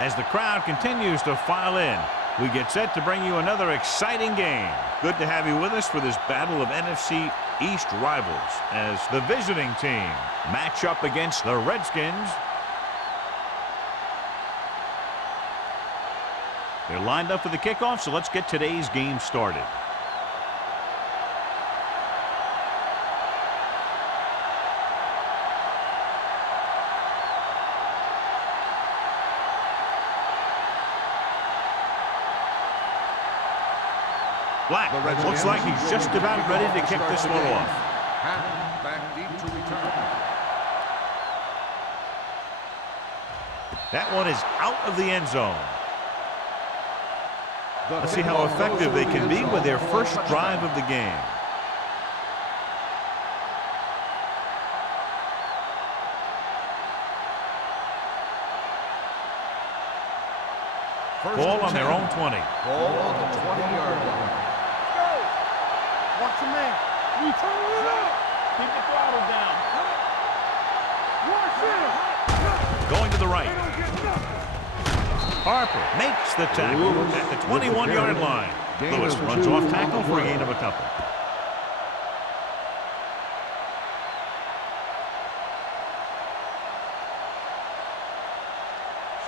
As the crowd continues to file in, we get set to bring you another exciting game. Good to have you with us for this battle of NFC East rivals as the visiting team match up against the Redskins. They're lined up for the kickoff, so let's get today's game started. Black looks like he's just about ready to kick this one off. Back deep to return. That one is out of the end zone. Let's see how effective they can be with their first drive of the game. Ball on their own 20. Ball on the 20-yard line. Watch your man. You turn it up. Keep the throttle down. Watch him. Going to the right. Harper makes the tackle at the 21-yard line. Lewis runs off tackle for a gain of a couple.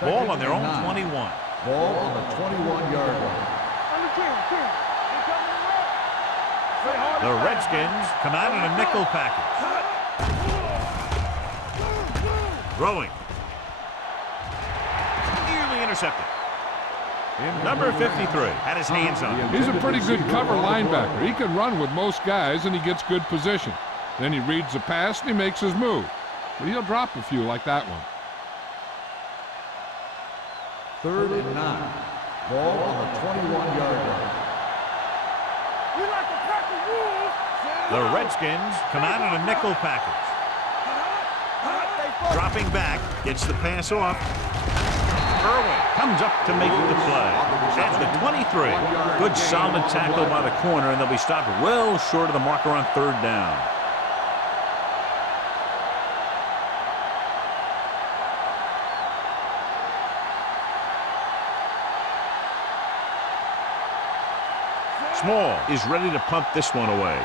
Ball on their own 21. Ball on the 21-yard line. The Redskins come out in a nickel package. Throwing. Nearly intercepted. Number 53 had his hands on him. He's a pretty good cover linebacker. He can run with most guys, and he gets good position. Then he reads the pass, and he makes his move. But he'll drop a few like that one. 3rd and 9. Ball on the 21-yard line. The Redskins come out in a nickel package. Dropping back, gets the pass off. Irwin comes up to make the play. At the 23. Good solid tackle by the corner, and they'll be stopped well short of the marker on 3rd down. Small is ready to punt this one away.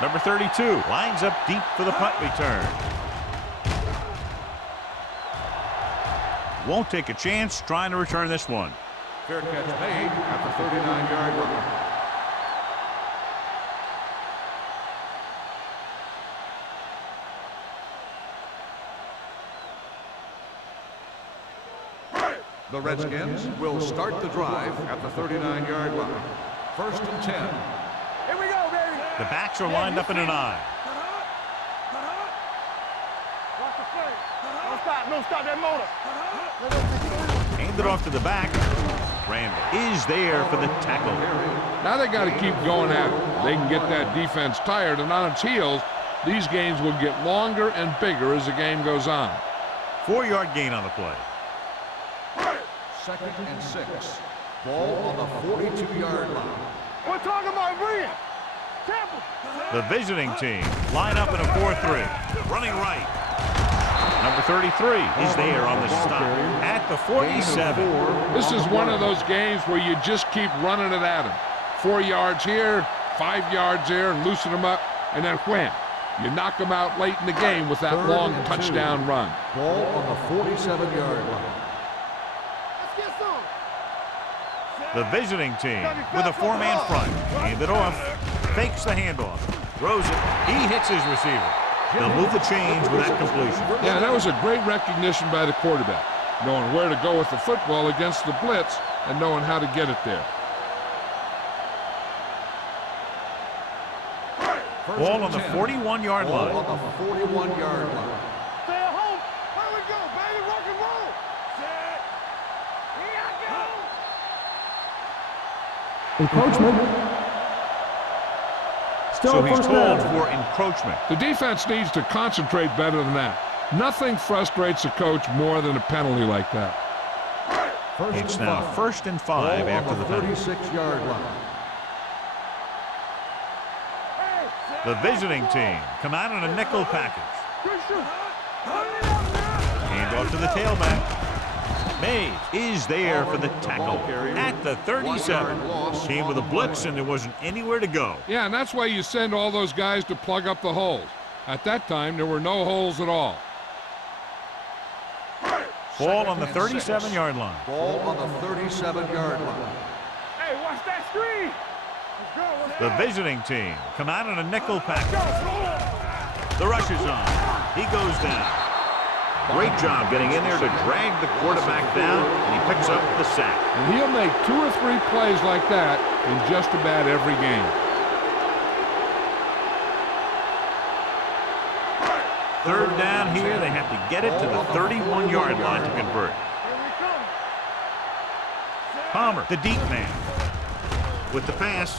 Number 32 lines up deep for the punt return. Won't take a chance trying to return this one. Fair catch made at the 39-yard line. The Redskins will start the drive at the 39-yard line. 1st and 10. Here we go, baby. The backs are lined up in an eye. Watch the play. Don't stop that motor. Hand it off to the back. Randall is there for the tackle. Now they got to keep going at it. They can get that defense tired, and on its heels, these games will get longer and bigger as the game goes on. 4-yard gain on the play. 2nd and 6. Ball on the 42-yard line. We're talking about brilliant. Temple. The visiting team line up in a 4-3. Running right. Number 33 is there on the stop at the 47. This is one of those games where you just keep running it at them. 4 yards here, 5 yards there, and loosen them up, and then wham. You knock them out late in the game with that long touchdown run. Ball on the 47-yard line. The visiting team with a 4-man front. Hand it off. Fakes the handoff. Throws it. He hits his receiver. They'll move the chains with that completion. Yeah, that was a great recognition by the quarterback. Knowing where to go with the football against the blitz and knowing how to get it there. Ball on the 41-yard line. Ball on the 41-yard line. Stay at home. Here we go, baby. Rock and roll. Set. Here I go. Encroachment. So he's told for encroachment. The defense needs to concentrate better than that. Nothing frustrates a coach more than a penalty like that. It's now 1st and 5 after the penalty. 36-yard line. The visiting team come out in a nickel package. Hand off to the tailback. Mays is there for the tackle at the 37. Came with a blitz, and there wasn't anywhere to go. Yeah, and that's why you send all those guys to plug up the holes. At that time, there were no holes at all. Ball on the 37-yard line. Ball on the 37-yard line. Hey, watch that screen. The visiting team come out in a nickel package. The rush is on. He goes down. Great job getting in there to drag the quarterback down, and he picks up the sack. And he'll make 2 or 3 plays like that in just about every game. Third down here. They have to get it to the 31-yard line to convert. Palmer, the deep man, with the pass.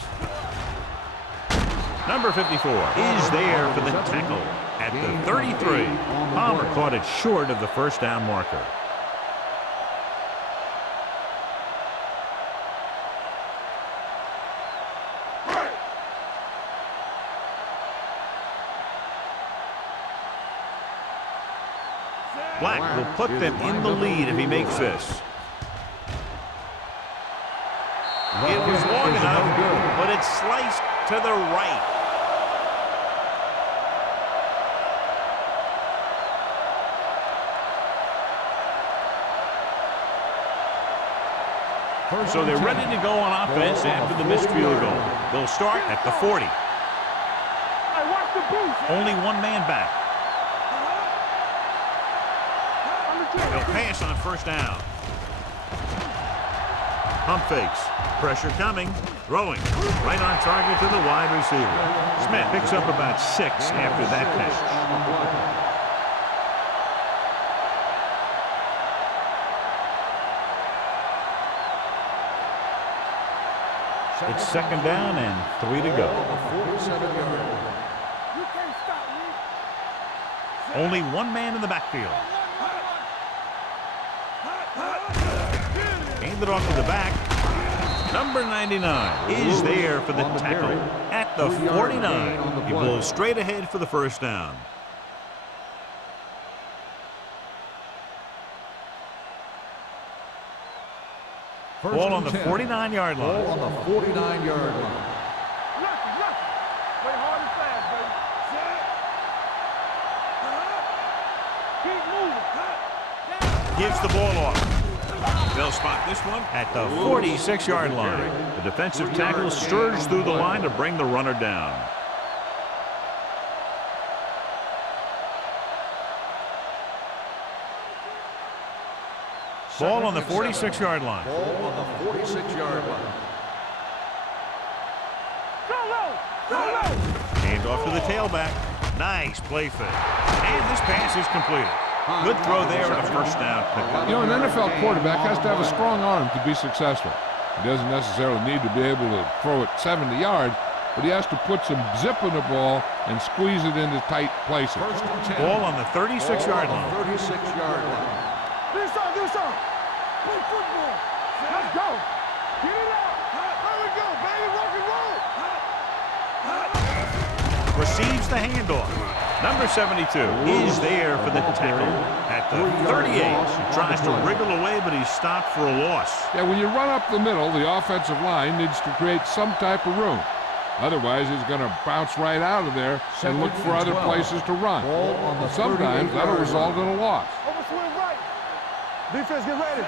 Number 54 is there for the tackle at the 33. Palmer caught it short of the first down marker. Black will put them in the lead if he makes this. It was long enough, but it's sliced to the right. So they're ready to go on offense after the missed field goal. They'll start at the 40. Only one man back. They'll pass on first down. Pump fakes. Pressure coming. Throwing. Right on target to the wide receiver. Smith picks up about 6 after that catch. It's second down and 3 to go. Only one man in the backfield. Hand it off to the back. Number 99 is there for the tackle at the 49. He blows straight ahead for the first down. Ball on the 49-yard line. Ball on the 49-yard line. Play hard and fast, baby. Keep moving. Gives the ball off. They'll spot this one at the 46-yard line. The defensive tackle surged through the line to bring the runner down. Ball on the 46-yard line. Ball on the 46-yard line. Hand off to the tailback. Nice play fake. And this pass is completed. Good throw there and a first down pickup. You know, an NFL quarterback has to have a strong arm to be successful. He doesn't necessarily need to be able to throw it 70 yards, but he has to put some zip in the ball and squeeze it into tight places. Ball on the 36-yard line. 36-yard line. Do something. Play football. Let's go. Get it out. There we go, baby. Rock and roll. Receives the handoff. Number 72 is there for the tackle at the 38. He tries to wriggle away, but he's stopped for a loss. Yeah, when you run up the middle, the offensive line needs to create some type of room. Otherwise, he's going to bounce right out of there and look for other places to run. Sometimes that'll result in a loss. Over swing right. Defense, get ready.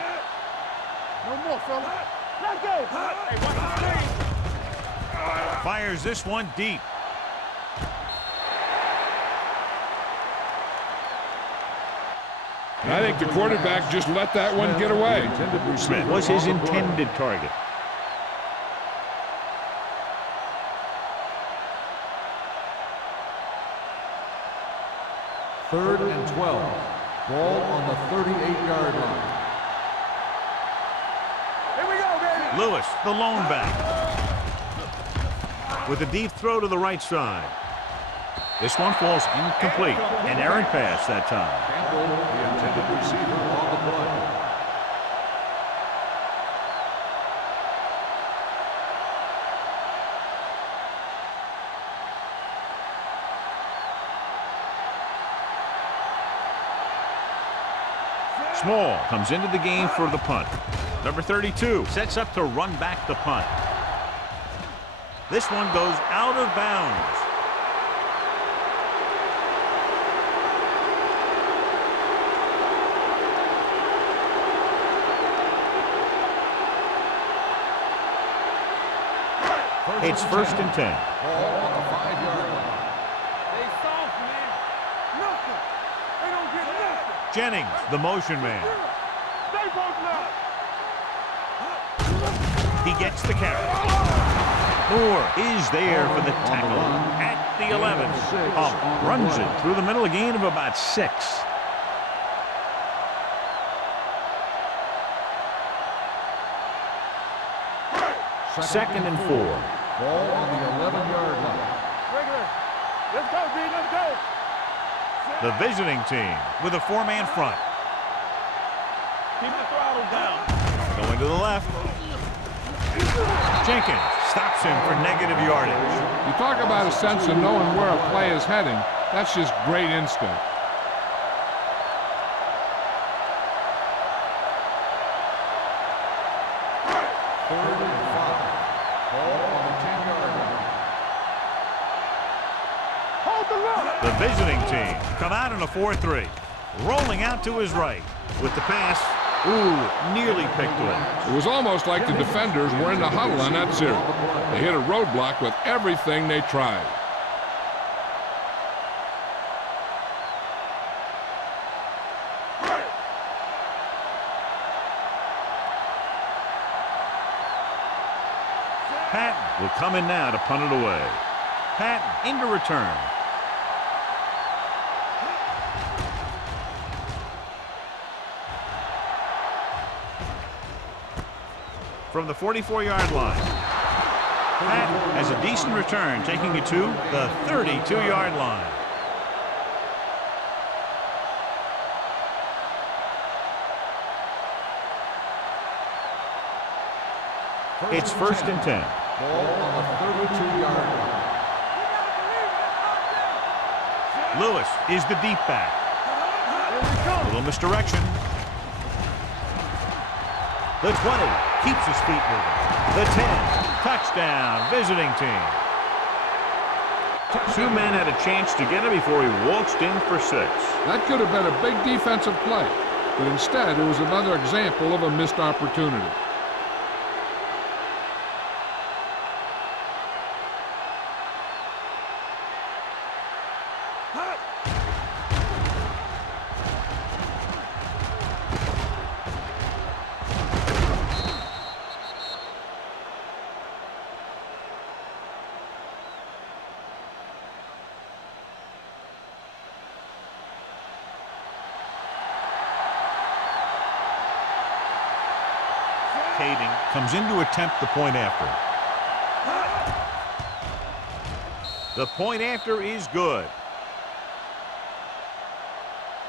No more, fella. Let's go. Hey, watch the screen. Fires this one deep. I think the quarterback just let that one get away. Smith was his intended target. Third and 12. Ball on the 38-yard line. Here we go, baby. Lewis, the lone back, with a deep throw to the right side. This one falls incomplete. An errant pass that time. Campbell, the intended receiver on the play. Small comes into the game for the punt. Number 32 sets up to run back the punt. This one goes out of bounds. It's 1st and 10. Ball on the 5-yard line. They soft, man. Nothing. They don't get nothing. Jennings, the motion man. They both know. He gets the carry. Moore is there for the tackle at the 11. Runs it through the middle, a gain of about 6. Second and 4. Ball on the 11-yard line. Regular. Let's go, B. Let's go. The visiting team with a 4-man front. Keep the throttle down. Going to the left. Jenkins stops him for negative yardage. You talk about a sense of knowing where a play is heading. That's just great instinct. The visiting team come out in a 4-3. Rolling out to his right with the pass. Ooh, nearly picked off. It was almost like the defenders were in the huddle on that series. They hit a roadblock with everything they tried. Patton will come in now to punt it away. Patton into return. From the 44-yard line. Patton has a decent return, taking it to the 32-yard line. It's 1st and 10. Ball on the 32-yard line. Lewis is the deep back. A little misdirection. The 20 keeps his feet moving. The 10, touchdown, visiting team. 2 men had a chance to get him before he waltzed in for 6. That could have been a big defensive play, but instead it was another example of a missed opportunity. Comes in to attempt the point after. The point after is good.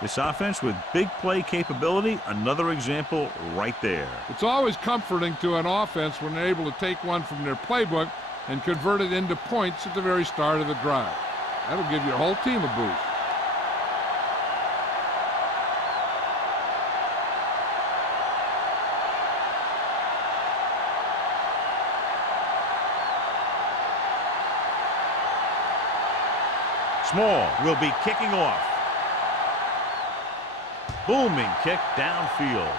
This offense with big play capability, another example right there. It's always comforting to an offense when they're able to take one from their playbook and convert it into points at the very start of the drive. That'll give your whole team a boost. Small will be kicking off. Booming kick downfield.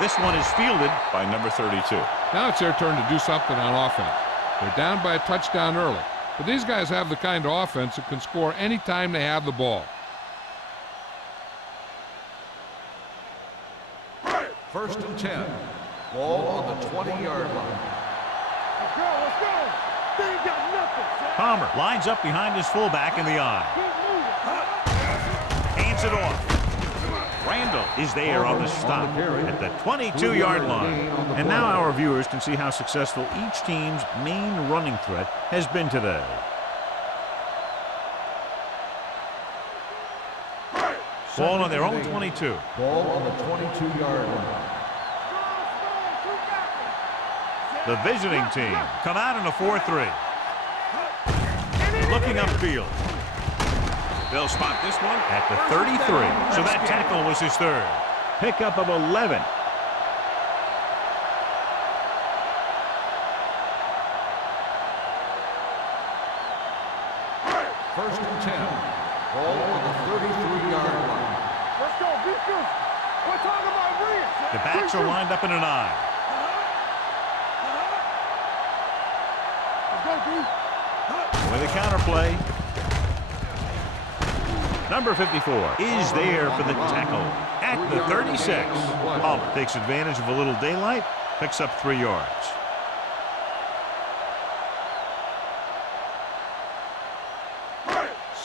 This one is fielded by number 32. Now it's their turn to do something on offense. They're down by a touchdown early, but these guys have the kind of offense that can score any time they have the ball. 1st and 10. Ball on the 20-yard line. Let's go, let's go. They ain't got nothing. Palmer lines up behind his fullback in the eye. Hands it off. Randall is there on the stop at the 22-yard line. And now our viewers can see how successful each team's main running threat has been today. Ball on their own 22. Ball on the 22-yard line. The visiting team come out in a 4-3. Looking upfield. They'll spot this one at the 33. So that tackle was his third. Pickup of 11. First and 10. Ball on the 33-yard line. Let's go, beat this. We're talking about brilliant. The backs are lined up in an I. Let's go, B. With a counterplay. Number 54 is there for the tackle at the 36. Hump takes advantage of a little daylight, picks up 3 yards.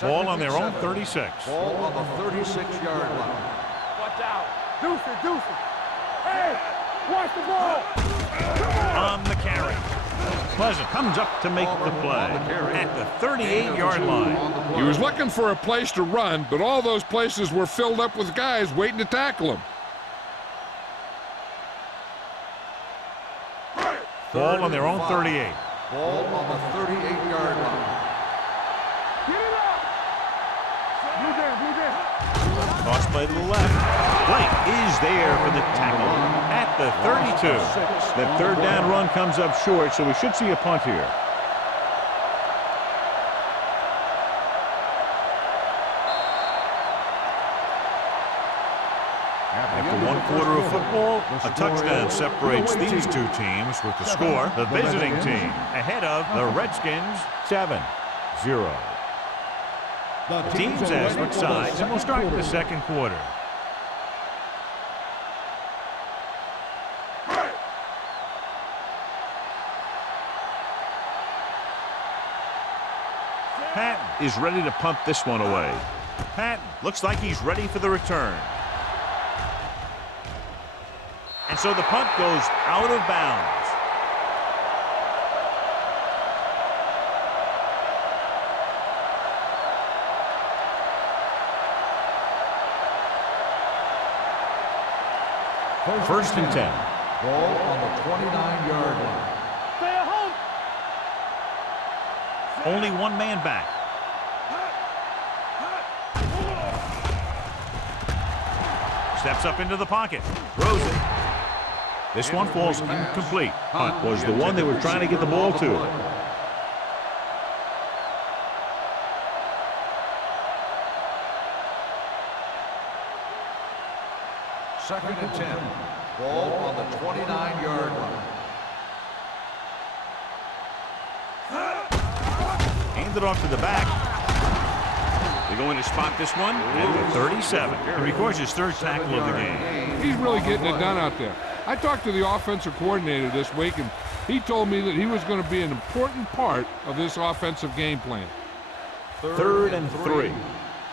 Ball on their own 36. Ball on the 36-yard line. Watch out. Deuce it, deuce it. Hey, watch the ball. On the carry. Pleasant comes up to make the play at the 38-yard line. He was looking for a place to run, but all those places were filled up with guys waiting to tackle him. Ball on their own 38. Ball on the 38-yard line. Get it up. Blue down, blue down. Toss play to the left. Blake is there for the tackle at the 32. That third down run comes up short, so we should see a punt here. After 1 quarter of football, a touchdown separates these two teams with the score. The visiting team ahead of the Redskins 7-0. Teams as switch sides, and we'll start the second quarter. Patton is ready to punt this one away. Patton looks like he's ready for the return. And so the punt goes out of bounds. First and 10. Ball on the 29-yard line. Stay at home. Only one man back. Steps up into the pocket. Throws it. This one falls incomplete. Punt was the one they were trying to get the ball to. Second and 10. Ball on the 29-yard line. Handed off to the back. They're going to spot this one at the 37. He records his third tackle of the game. He's really getting it done out there. I talked to the offensive coordinator this week, and he told me that he was going to be an important part of this offensive game plan. Third and 3.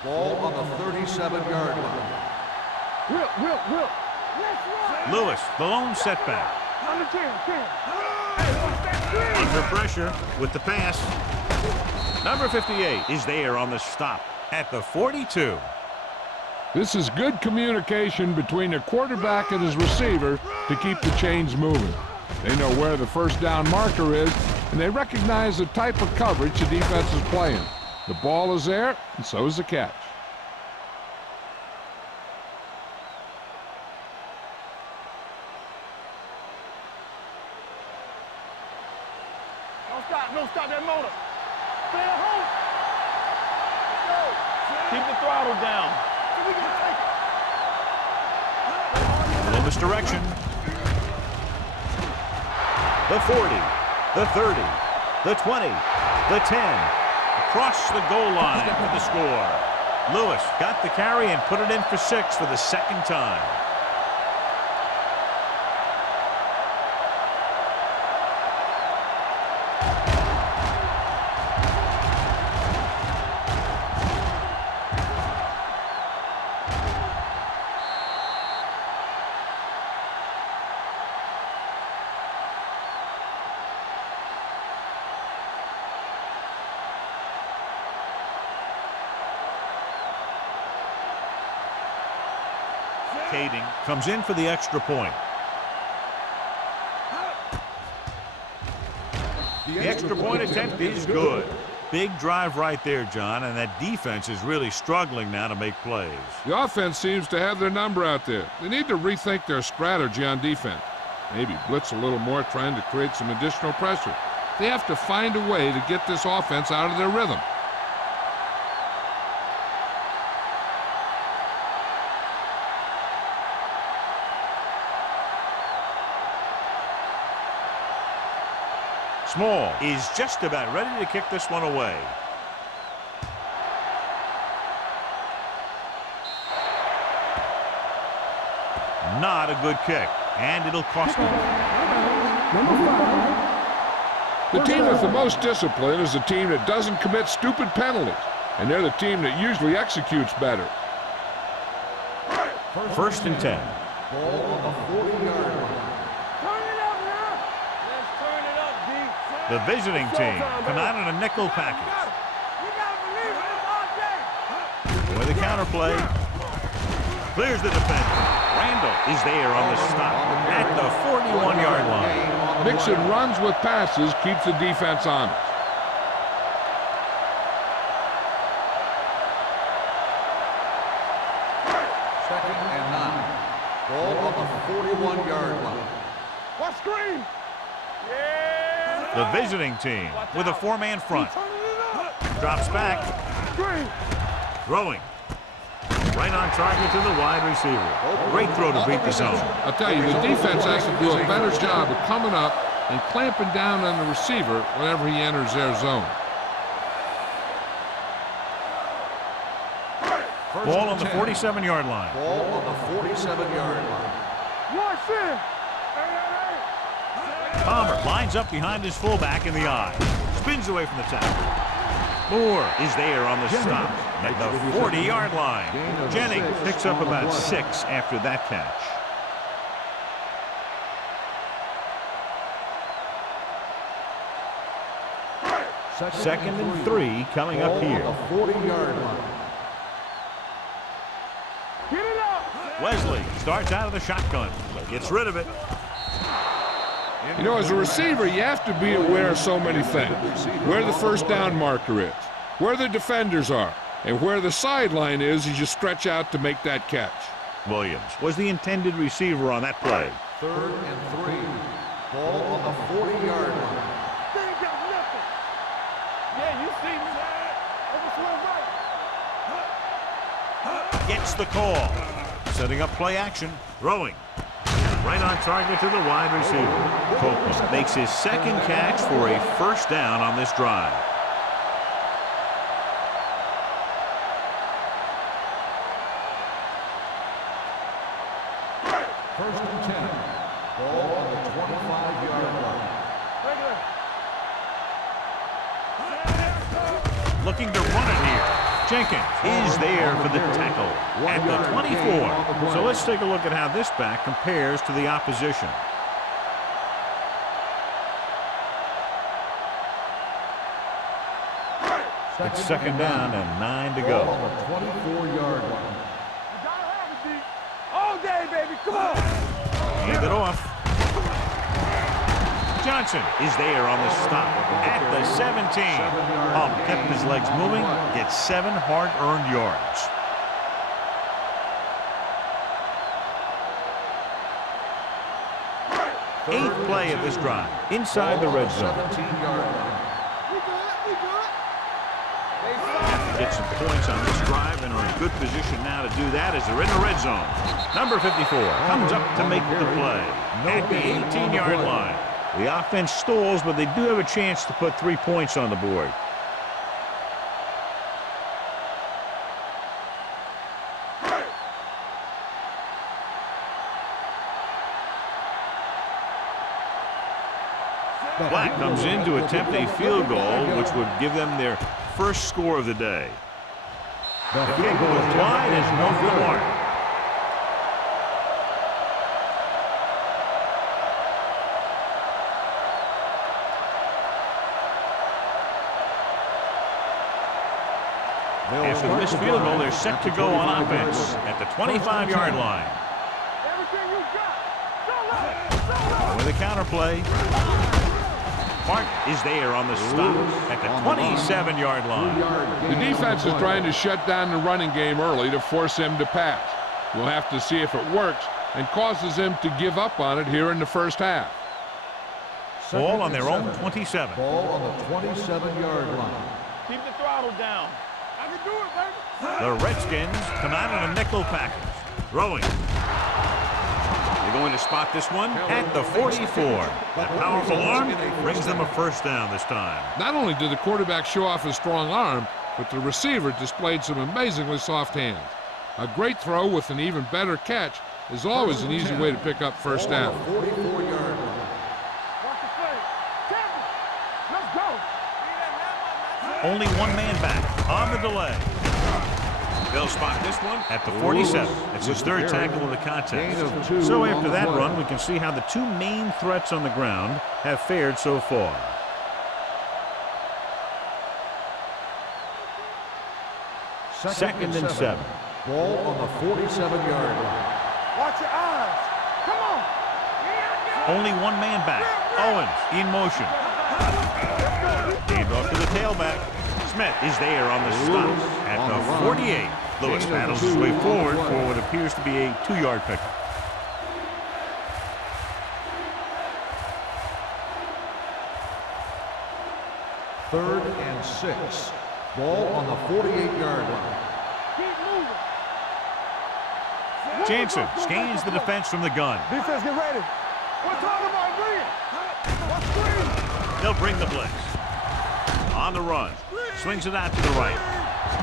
Ball on the 37-yard line. Will. Lewis, the lone setback. On the 10. Hey, watch that screen. Under pressure with the pass. Number 58 is there on the stop at the 42. This is good communication between the quarterback and his receiver to keep the chains moving. They know where the first down marker is, and they recognize the type of coverage the defense is playing. The ball is there, and so is the catch. Don't stop that motor. Stay at home. Let's go. Keep the throttle down. We can take it. A little misdirection. The 40, the 30, the 20, the 10. Across the goal line for the score. Lewis got the carry and put it in for 6 for the second time. Kading comes in for the extra point. The extra point attempt is good. Big drive right there, John, and that defense is really struggling now to make plays. The offense seems to have their number out there. They need to rethink their strategy on defense. Maybe blitz a little more, trying to create some additional pressure. They have to find a way to get this offense out of their rhythm. Small is just about ready to kick this one away. Not a good kick, and it'll cost them. The team with the most discipline is the team that doesn't commit stupid penalties, and they're the team that usually executes better. First and 10. Ball on the 40-yard line. The visiting team come out in a nickel package. With the counter play. Clears the defender. Randall is there on the stop at the 41-yard line. Mixing runs with passes keeps the defense honest. Second and 9. Ball on the 41-yard line. What screen? The visiting team with a four-man front. Drops back. Throwing. Right on target to the wide receiver. Great throw to beat the zone. I'll tell you, the defense has to do a better job of coming up and clamping down on the receiver whenever he enters their zone. Ball on the 47-yard line. Ball on the 47-yard line. Palmer lines up behind his fullback in the eye. Spins away from the tackle. Moore is there on the stop at the 40-yard line. Jennings picks up about 6 after that catch. Second and 3 coming up here. 40-yard line. Wesley starts out of the shotgun. Gets rid of it. You know, as a receiver, you have to be aware of so many things. Where the first down marker is, where the defenders are, and where the sideline is as you stretch out to make that catch. Williams was the intended receiver on that play. Third and 3. Ball on the 40-yard line. They ain't got nothing. Yeah, you see me. Gets the call. Setting up play action. Throwing. Right on target to the wide receiver. Copeland makes his second catch for a first down on this drive. First and 10. Ball on the 25-yard line. Looking to run it here. Jenkins is there for the tackle at the 24. So let's take a look at how this back compares to the opposition. It's second down and 9 to go. On the 24-yard line. All day, baby. Come on. Hand it off. Johnson is there on the stop at the 17. Kept his legs moving, gets 7 hard-earned yards. Eighth play of this drive, inside the red zone. 17-yard line. Get some points on this drive and are in good position now to do that as they're in the red zone. Number 54 comes up to make the play at the 18-yard line. The offense stalls, but they do have a chance to put 3 points on the board. Black comes in to attempt a field goal, which would give them their first score of the day. The kick goes wide and off the mark. After this field goal, they're set to go on offense at the 25-yard line. With a counter play. Mark is there on the stop at the 27-yard line. The defense is trying to shut down the running game early to force him to pass. We'll have to see if it works and causes him to give up on it here in the first half. Ball on their own 27. Ball on the 27-yard line. Keep the throttle down. I can do it, baby. The Redskins come out in a nickel package. Throwing. They're going to spot this one at the 44. That powerful arm brings them a first down this time. Not only did the quarterback show off his strong arm, but the receiver displayed some amazingly soft hands. A great throw with an even better catch is always an easy way to pick up first down. 44-yard line. Let's go. Only one man back on the delay. They'll spot this one at the 47. It's his third tackle of the contest. So after that run, we can see how the two main threats on the ground have fared so far. Second and 7. Ball on the 47-yard line. Watch your eyes. Come on. Only one man back. Owens in motion. Hand off to the tailback. Smith is there on the stop at the 48. Lewis battles his way forward for what appears to be a 2-yard pickup. Third and 6. Ball on the 48-yard line. Keep moving. Jansen scans the defense from the gun. Defense, get ready. We're talking about bringing. What's green? They'll bring the blitz. On the run. Swings it out to the right.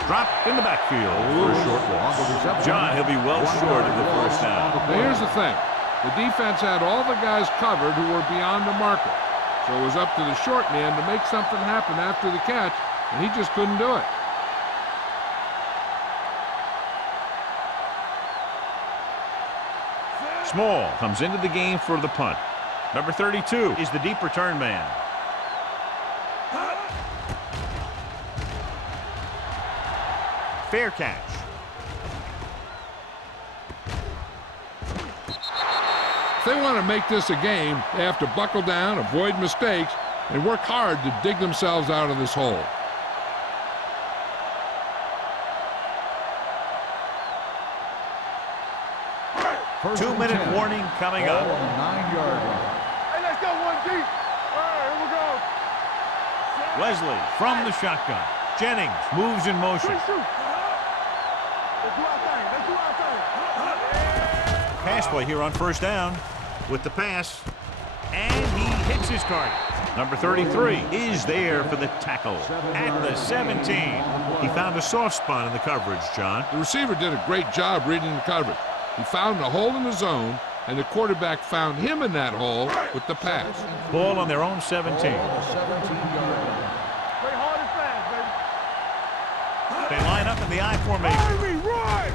Drop in the backfield for a short loss. John, he'll be well short of the first down. Now here's the thing. The defense had all the guys covered who were beyond the marker. So it was up to the short man to make something happen after the catch, and he just couldn't do it. Small comes into the game for the punt. Number 32 is the deep return man. Fair catch. If they want to make this a game, they have to buckle down, avoid mistakes, and work hard to dig themselves out of this hole. Two-minute warning coming up. 9-yard line. Hey, let's go one deep. All right, here we go. Wesley from the shotgun. Jennings moves in motion. Shoot. Let's do our thing. Let's do our thing. Pass play here on first down with the pass. And he hits his target. Number 33 is there for the tackle at the 17. He found a soft spot in the coverage, John. The receiver did a great job reading the coverage. He found a hole in the zone, and the quarterback found him in that hole with the pass. Ball on their own 17. Play hard and fast, baby. They line up in the I formation. Run!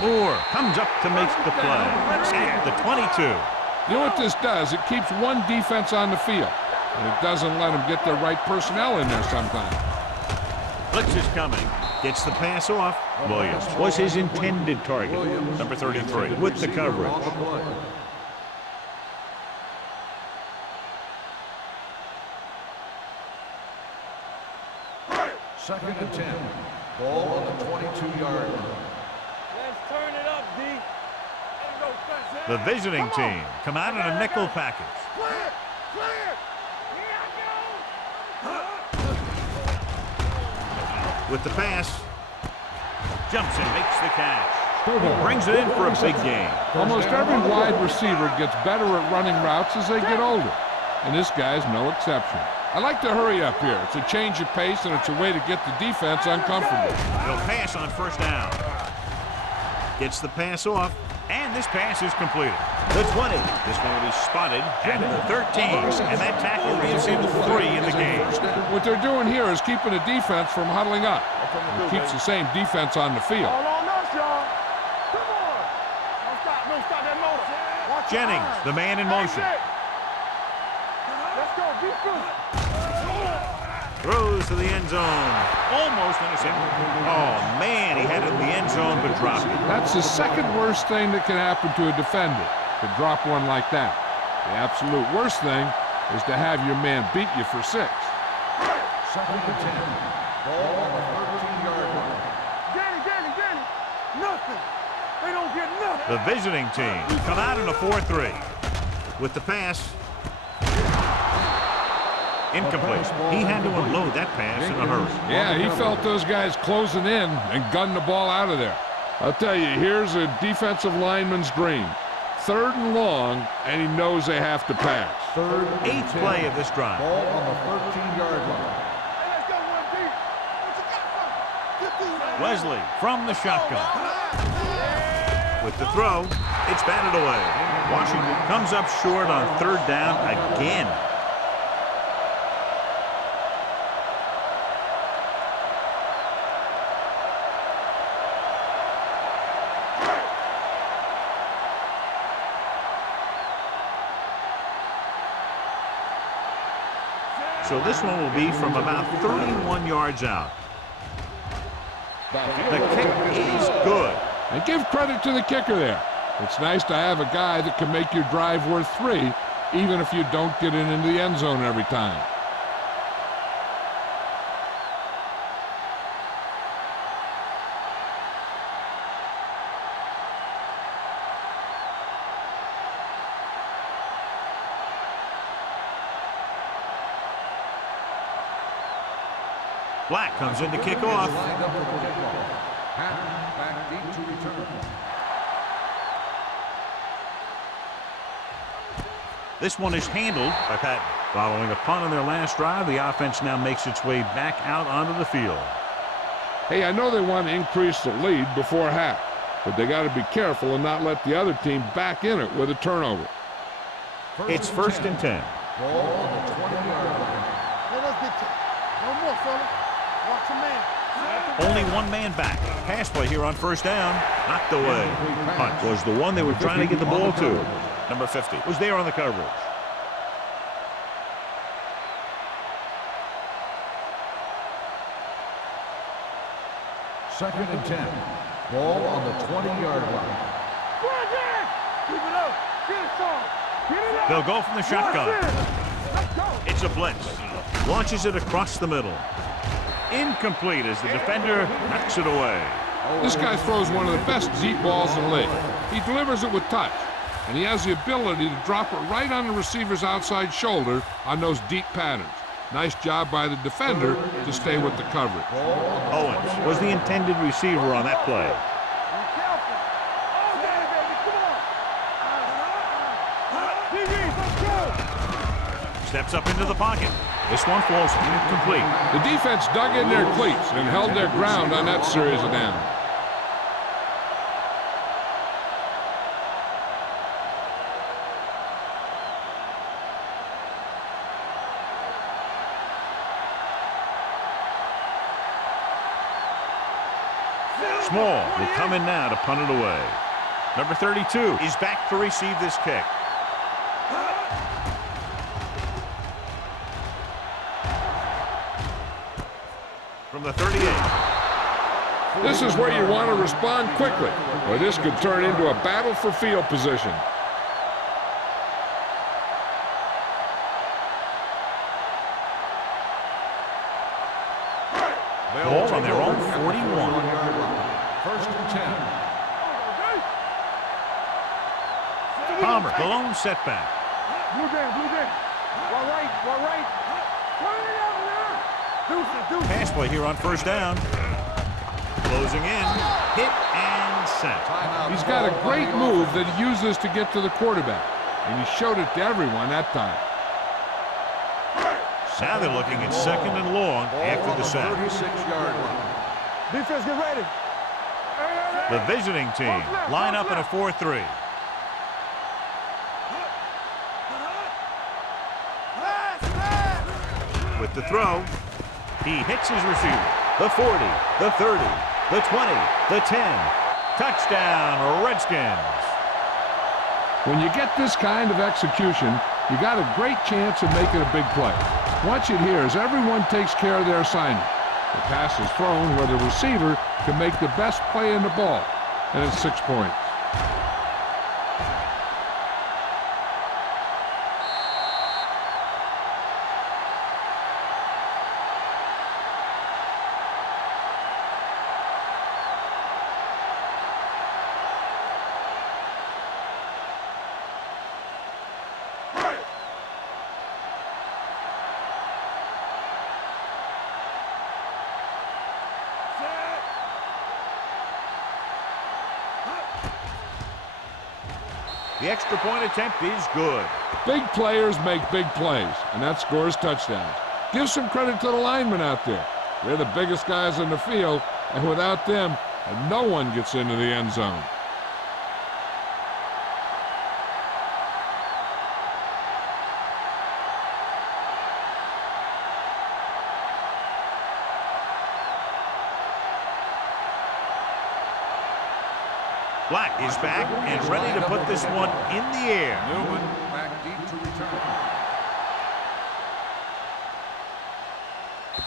Moore comes up to make the play at the 22. You know what this does? It keeps one defense on the field, and it doesn't let them get the right personnel in there sometimes. Blitz is coming. Gets the pass off. Williams was his intended target. Number 33 with the coverage. Second and 10. Ball on the 22-yard line. Let's turn it up, D. The visiting team come out in a nickel package. Clear! With the pass, jumps and makes the catch. Brings it in for a big gain. Almost every wide receiver gets better at running routes as they get older, and this guy's no exception. I like to hurry up here. It's a change of pace, and it's a way to get the defense uncomfortable. He'll pass on first down. Gets the pass off, and this pass is completed. The 20. This one will be spotted at the 13, and that tackle gives him 3 in the game. What they're doing here is keeping the defense from huddling up. It keeps the same defense on the field. All on us, y'all. Come on. Don't stop that motor. Watch your Jennings, eyes. the man in motion. Let's go. Be good. Throws to the end zone. Almost intercepted. Oh, man, he had it in the end zone but dropped it. That's the second worst thing that can happen to a defender, to drop one like that. The absolute worst thing is to have your man beat you for 6. Second and 10. Ball on the 13-yard line. Danny. Nothing. They don't get nothing. The visiting team come out in a 4-3. With the pass. Incomplete. He had to unload that pass in a hurry. Yeah, he felt those guys closing in and gunned the ball out of there. I'll tell you, here's a defensive lineman's dream. 3rd and long, and he knows they have to pass. 8th play of this drive. Ball on the 13-yard line. Wesley from the shotgun. With the throw, it's batted away. Washington comes up short on 3rd down again. So this one will be from about 31 yards out. The kick is good. And give credit to the kicker there. It's nice to have a guy that can make your drive worth 3, even if you don't get it into the end zone every time. Black comes in to kick off. Lined up for the kickoff. Patton back deep to return. This one is handled by Patton. Following a punt on their last drive, the offense now makes its way back out onto the field. Hey, I know they want to increase the lead before half, but they got to be careful and not let the other team back in it with a turnover. It's 1st and 10. Ball on the 20-yard line. Let us get no more, fella. Watch a man. Only one man back. Pass play here on 1st down. Knocked away. Punt was the one they were trying to get the ball to. Number 50 was there on the coverage. Second and 10. Ball on the 20-yard line. Keep it up. Get it, son. Get it up. They'll go from the shotgun. Let's go. It's a blitz. Launches it across the middle. Incomplete as the defender knocks it away. This guy throws one of the best deep balls in the league. He delivers it with touch, and he has the ability to drop it right on the receiver's outside shoulder on those deep patterns. Nice job by the defender to stay with the coverage. Owens was the intended receiver on that play. Be careful. Oh, David, come on. DB, let's go. Steps up into the pocket. This one falls incomplete. The defense dug in their cleats and held their ground on that series of downs. Small will come in now to punt it away. Number 32 is back to receive this kick. From the 38. This is where you want to respond quickly, or this could turn into a battle for field position. Ball on their own 41. 1st and 10. Palmer, the lone setback. Blue down. All right. Turn it up now. Deuce. Pass play here on 1st down. Closing in. Hit and sent. He's got a great move that he uses to get to the quarterback, and he showed it to everyone that time. Now they're looking at 2nd and long after the sack. 36-yard line. Defense, get ready. The visiting team line up in a 4-3. With the throw, he hits his receiver. The 40, the 30, the 20, the 10. Touchdown, Redskins. When you get this kind of execution, you got a great chance of making a big play. Watch it here as everyone takes care of their assignment. The pass is thrown where the receiver can make the best play in the ball, and it's 6 points. The extra point attempt is good. Big players make big plays, and that scores touchdowns. Give some credit to the linemen out there. They're the biggest guys in the field, and without them, no one gets into the end zone. Black is back and ready to put this one in the air. Newman back deep to return.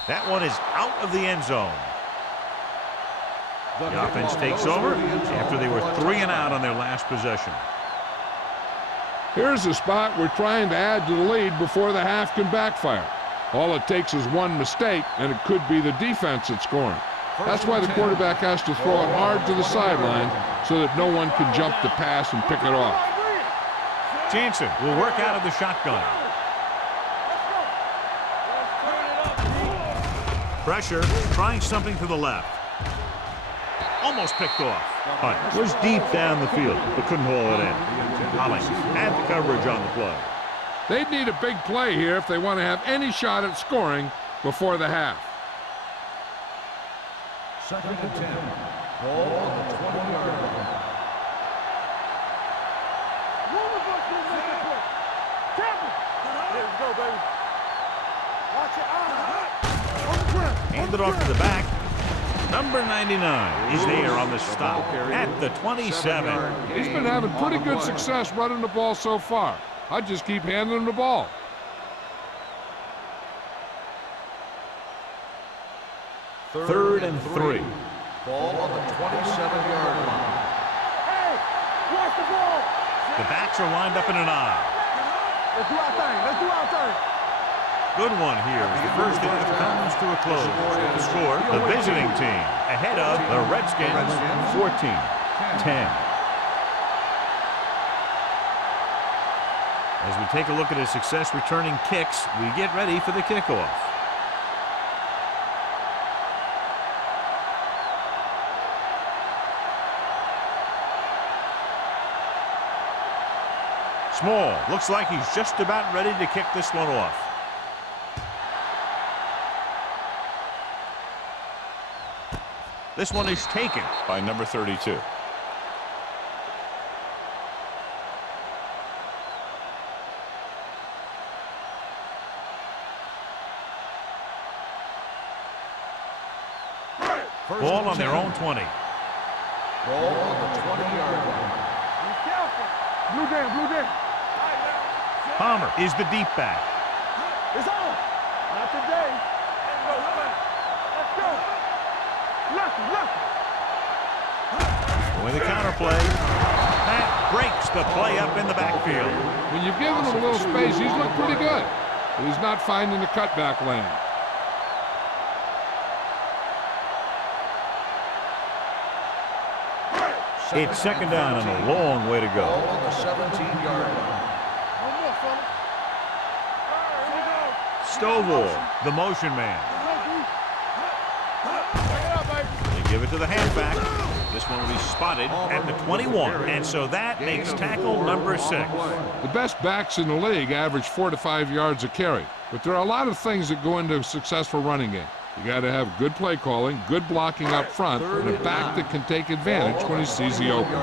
That one is out of the end zone. The offense takes over after they were 3 and out on their last possession. Here's a spot we're trying to add to the lead before the half can backfire. All it takes is one mistake, and it could be the defense that's scoring. That's why the quarterback has to throw it hard to the sideline so that no one can jump the pass and pick it off. Jansen will work out of the shotgun. Pressure, trying something to the left. Almost picked off. Hunt was deep down the field, but couldn't haul it in. Holly had the coverage on the play. They'd need a big play here if they want to have any shot at scoring before the half. 2nd and 10. Ball on the 20-yard line. Let's go, baby. Watch it out. Handed off to the back. Number 99 is there on the stop at the 27. He's been having pretty good success running the ball so far. I just keep handing him the ball. 3rd and 3. Ball on the 27-yard line. Hey, watch the ball. The backs are lined up in an I. Let's do our thing. Let's do our thing. Good one here as the first half comes to a close. The score, the visiting team ahead of the Redskins, 14-10. As we take a look at his success returning kicks, we get ready for the kickoff. Small looks like he's just about ready to kick this one off. This one is taken by number 32. Ball on their own 20. Ball on the 20-yard line. Be careful. Blue down, blue down. Palmer is the deep back. It's on. Not today. Let's go. Left. With the counterplay. That breaks the play up in the backfield. When you've given him a little space, he's looked pretty good. But he's not finding the cutback lane. It's 2nd down and a long way to go. Ball on the 17-yard line. One more, fella. Stovall, the motion man. They give it to the halfback. This one will be spotted at the 21, and so that makes tackle number 6. The best backs in the league average 4 to 5 yards a carry, but there are a lot of things that go into a successful running game. You got to have good play calling, good blocking up front, and a back that can take advantage when he sees the opening.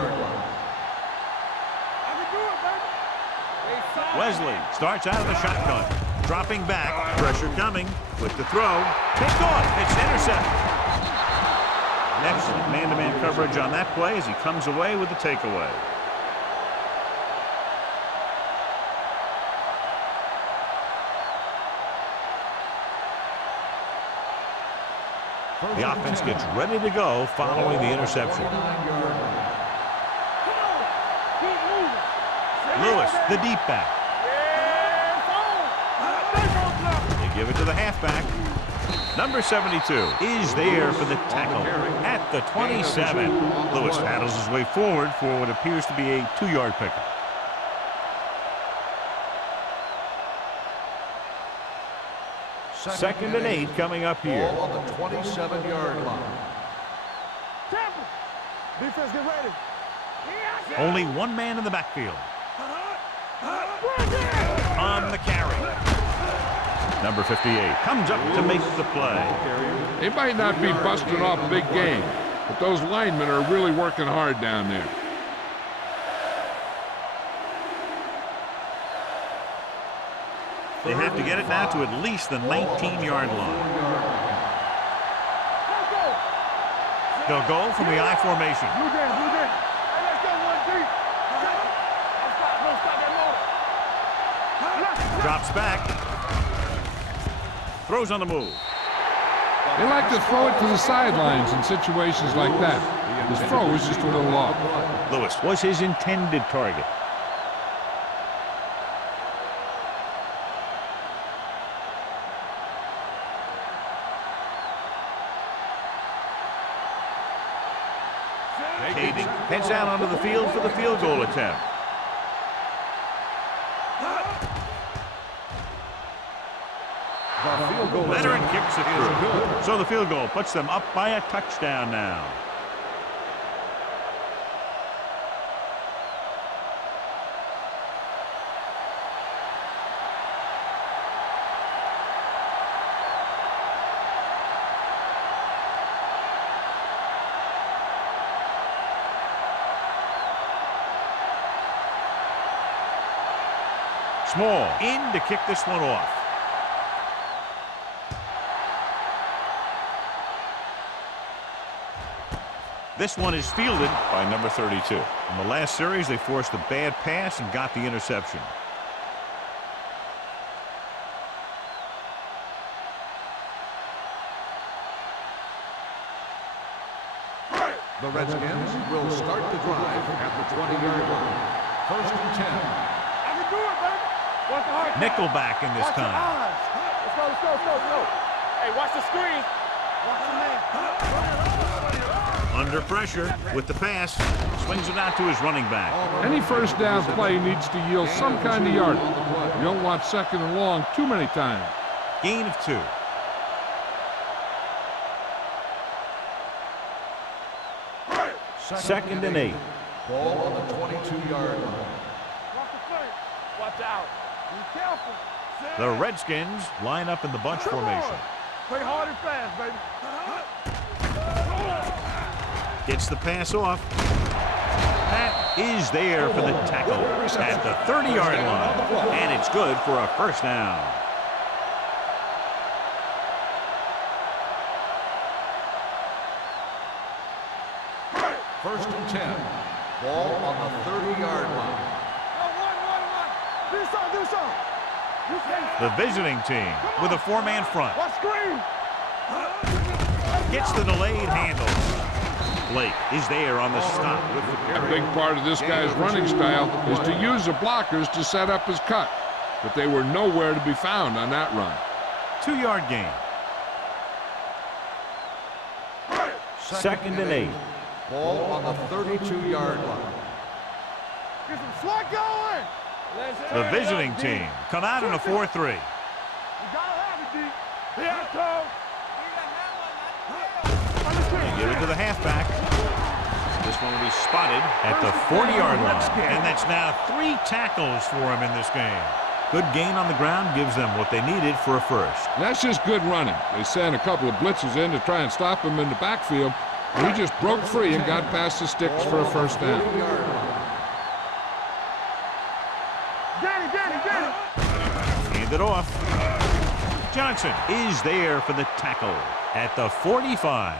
Wesley starts out of the shotgun, dropping back, pressure coming, with the throw, picked off, it's intercepted. Excellent man-to-man coverage on that play as he comes away with the takeaway. The offense gets ready to go following the interception. Lewis, the deep back. They give it to the halfback. Number 72 is there for the tackle at the 27. Lewis paddles his way forward for what appears to be a 2-yard pickup. Second and 8 coming up here. Ball on the 27-yard line. Defense, get ready. Only one man in the backfield. On the carry. Number 58 comes up to make the play. They might not be busting off big game, but those linemen are really working hard down there. They have to get it now to at least the 19-yard line. They'll go from the I formation. Drops back. Throws on the move. They like to throw it to the sidelines in situations like that. His throw was just a little off. Lewis was his intended target. Kading heads out onto the field for the field goal attempt. Veteran kicks it through. So the field goal puts them up by a touchdown now. Small in to kick this one off. This one is fielded by number 32. In the last series, they forced a bad pass and got the interception. The Redskins will start the drive at the 20-yard line. First and 10. I can do it, baby. Watch the heart. Nickelback in this Watch time. your eyes. Let's go, let's go, let's go, let's go. Hey, watch the screen. Watch the man. Under pressure with the pass. Swings it out to his running back. Any first down play needs to yield some kind of yardage. You don't want second and long too many times. Gain of 2. Second and 8. Ball on the 22-yard line. Watch the flank. Watch out. Be careful. The Redskins line up in the bunch formation. Play hard and fast, baby. Gets the pass off. That is there for the tackle at the 30-yard line. And it's good for a first down. First and 10. Ball on the 30-yard line. Do something, do something. The visiting team with a 4-man front. Watch screen. Gets the delayed handle. Blake is there on the stop with the A carry. big part of this guy's running style is to use the blockers to set up his cut. But they were nowhere to be found on that run. 2-yard gain. Second and 8. Ball on the 32-yard line. Get some swat going. The visiting team come out in a 4-3. You gotta have it, D. Here it comes. They give it to the halfback. This one will be spotted at the 40-yard line. And that's now 3 tackles for him in this game. Good gain on the ground gives them what they needed for a first. That's just good running. They sent a couple of blitzes in to try and stop him in the backfield. And he just broke free and got past the sticks for a first down. Hand it off. Johnson is there for the tackle at the 45.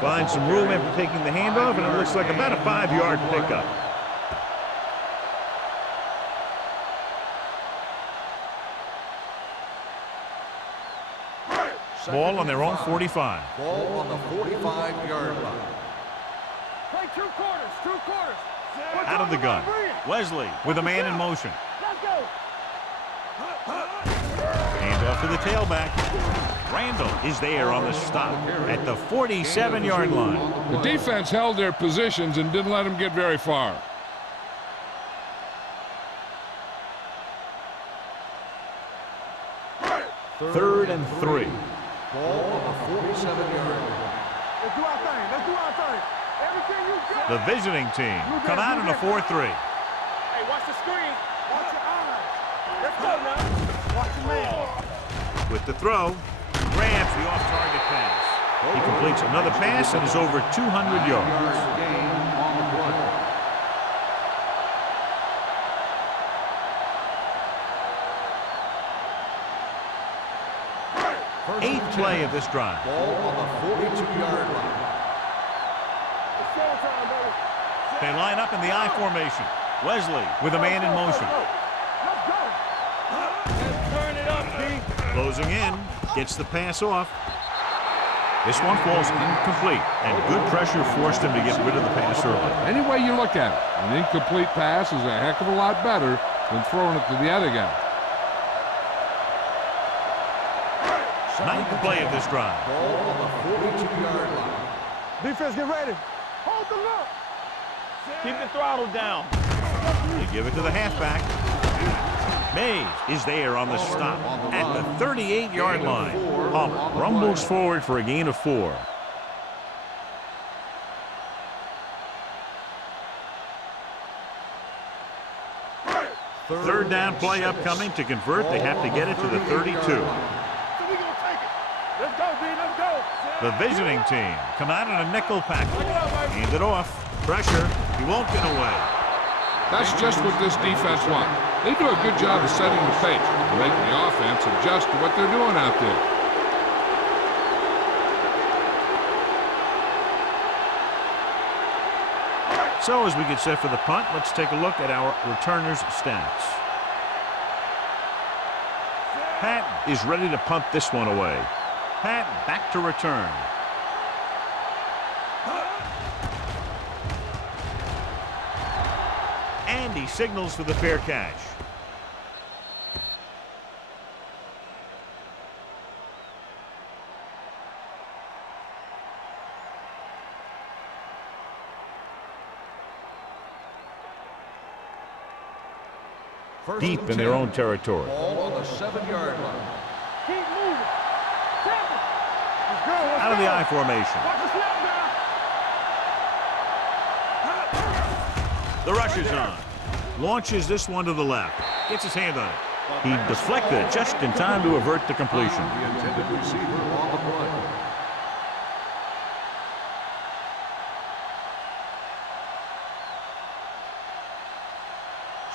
Finds some room after taking the handoff, and it looks like about a 5-yard pickup. Ball on their own 45. Ball on the 45-yard line. Play 2 quarters, 2 quarters. Out of the gun. Wesley with a man in motion. Let's go. Hand off to the tailback. Randall is there on the stop at the 47-yard line. The defense held their positions and didn't let them get very far. Third and 3. Ball on the 47-yard line. Let's do our thing. Let's do our thing. Everything you got. The visiting team come out in a 4-3. Hey, watch the screen. Watch your eyes. Let's go now. Watch your man. With the throw, grabs the off-target pass. He completes another pass and is over 200 yards. Gain on the play. Eighth play of this drive. Ball on the 42-yard line. It's showtime, baby. They line up in the I formation. Wesley with a man in motion. Let's go. Let's turn it up, B. Closing in, gets the pass off. This one falls incomplete, and good pressure forced him to get rid of the pass early. Any way you look at it, an incomplete pass is a heck of a lot better than throwing it to the other guy. Ninth play of this drive. Ball on the 42-yard line. Defense, get ready. Hold the look. Keep the throttle down. They give it to the halfback. Mays is there on the stop at the 38-yard line. Hump rumbles forward for a gain of 4. Third down play upcoming. To convert, they have to get it to the 32. So we gonna take it. Let's go, B. Let's go. The visiting team come out in a nickel package. Hand it off. Pressure. He won't get away. That's just what this defense wants. They do a good job of setting the pace and making the offense adjust to what they're doing out there. So as we get set for the punt, let's take a look at our returners' stats. Patton is ready to punt this one away. Patton back to return. And he signals for the fair catch. Deep in their own territory. Ball on the 7-yard line. Keep moving. Tap it. Let's go. Let's Out of the go. I formation. Watch the snap now. The rush is on. Launches this one to the left. Gets his hand on it. He deflected it just in time to avert the completion. The intended receiver on the play.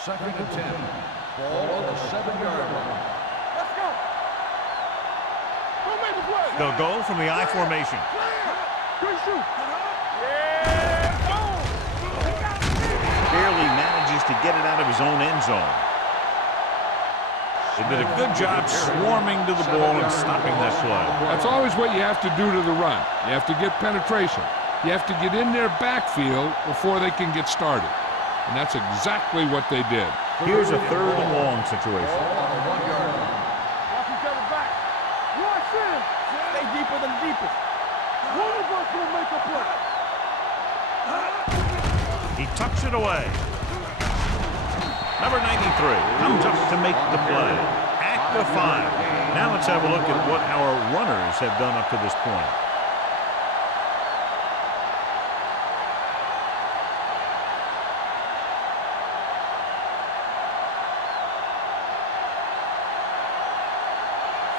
Second and 10. Ball on the 7-yard line. Let's go. Go make the play. They'll go from the I formation. Good shoot. Yeah, go. Barely manages to get it out of his own end zone. They did a good job swarming to the ball and stopping that play. That's always what you have to do to the run. You have to get penetration. You have to get in their backfield before they can get started. And that's exactly what they did. Here's a third and long situation. Ball on the 1-yard line. Watch each other back. Watch in. Stay deeper than the deepest. One of us will make a play. He tucks it away. Number 93 comes up to make the play. At the 5. Now let's have a look at what our runners have done up to this point.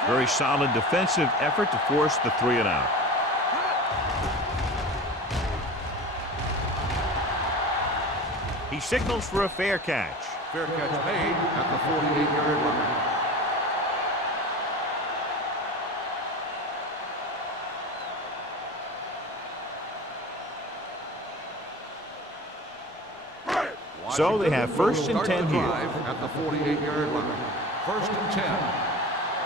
Very solid defensive effort to force the 3 and out. He signals for a fair catch. Fair catch made at the 48-yard line. So they have first and 10 here. At the 48-yard line. First and 10.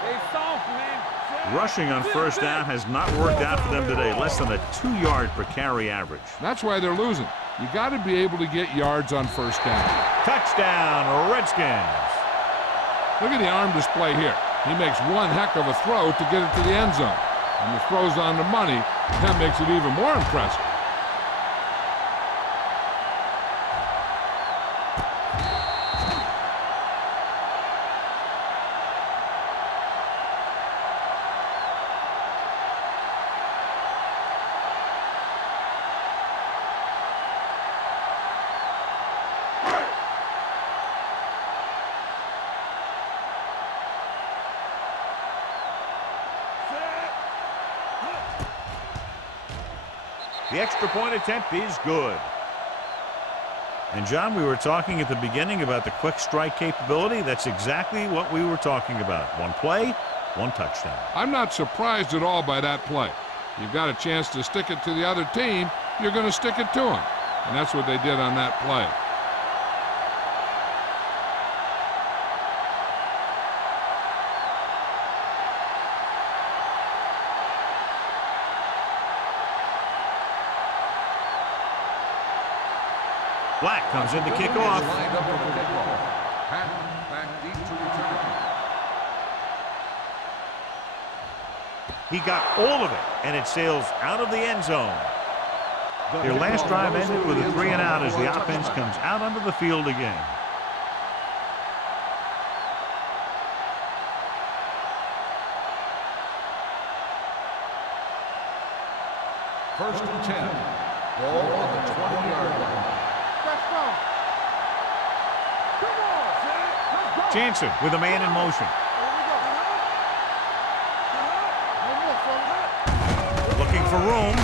Stay soft, man. Rushing on first down has not worked out for them today. Less than a 2-yard per carry average. That's why they're losing. You got to be able to get yards on first down. Touchdown, Redskins. Look at the arm display here. He makes one heck of a throw to get it to the end zone. And the throw's on the money. That makes it even more impressive. The extra point attempt is good. And, John, we were talking at the beginning about the quick strike capability. That's exactly what we were talking about. One play, one touchdown. I'm not surprised at all by that play. You've got a chance to stick it to the other team, you're going to stick it to them. And that's what they did on that play. Black comes in to kick off. Lined up for the kickoff. Patton back deep to return. He got all of it, and it sails out of the end zone. Their last drive ended with a 3-and-out as the offense comes out onto the field again. First and 10. Ball on the 20-yard line. Jansen with a man in motion. Looking for room.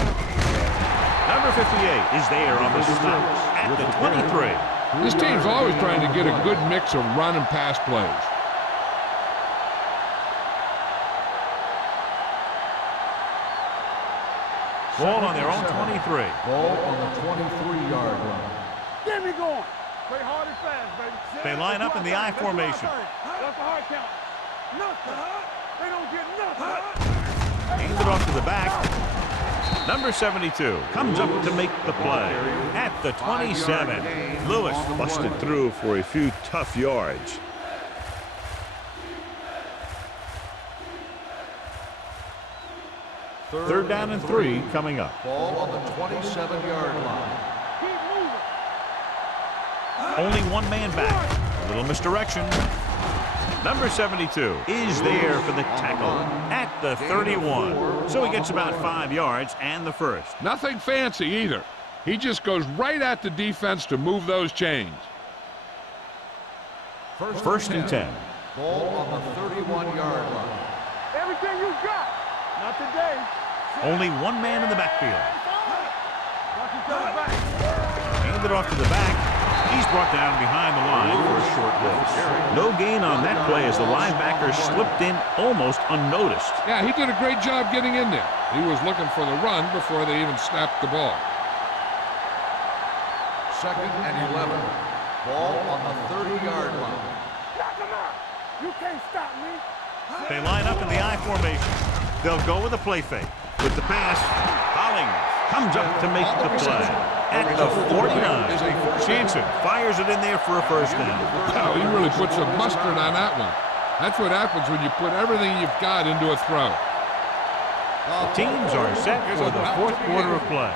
Number 58 is there on the stop at the 23. This team's always trying to get a good mix of run and pass plays. Ball on their own 23. Ball on the 23-yard line. Get me going. Play hard and fast, baby. They line up in the I formation. That's a hard count. Nothing. They don't get nothing. Hands it off to the back. Number 72 comes up to make the play at the 27. Lewis busted through for a few tough yards. Third down and 3 coming up. Ball on the 27-yard line. Only one man back. A little misdirection. Number 72 is there for the tackle at the 31. So he gets about 5 yards and the first. Nothing fancy either. He just goes right at the defense to move those chains. First and 10. Ball on the 31-yard line. Everything you got. Not today. Only one man in the backfield. Watch each other back. Hand it off to the back. He's brought down behind the line for a short loss. No gain on that play as the linebacker slipped in almost unnoticed. Yeah, he did a great job getting in there. He was looking for the run before they even snapped the ball. Second and 11. Ball on the 30-yard line. Knock him out. You can't stop me. They line up in the I formation. They'll go with a play fake. With the pass, Hollings comes up to make the play at the 49. Jansen fires it in there for a first down. Wow, he really put some mustard on that one. That's what happens when you put everything you've got into a throw. The teams are set for the fourth quarter of play.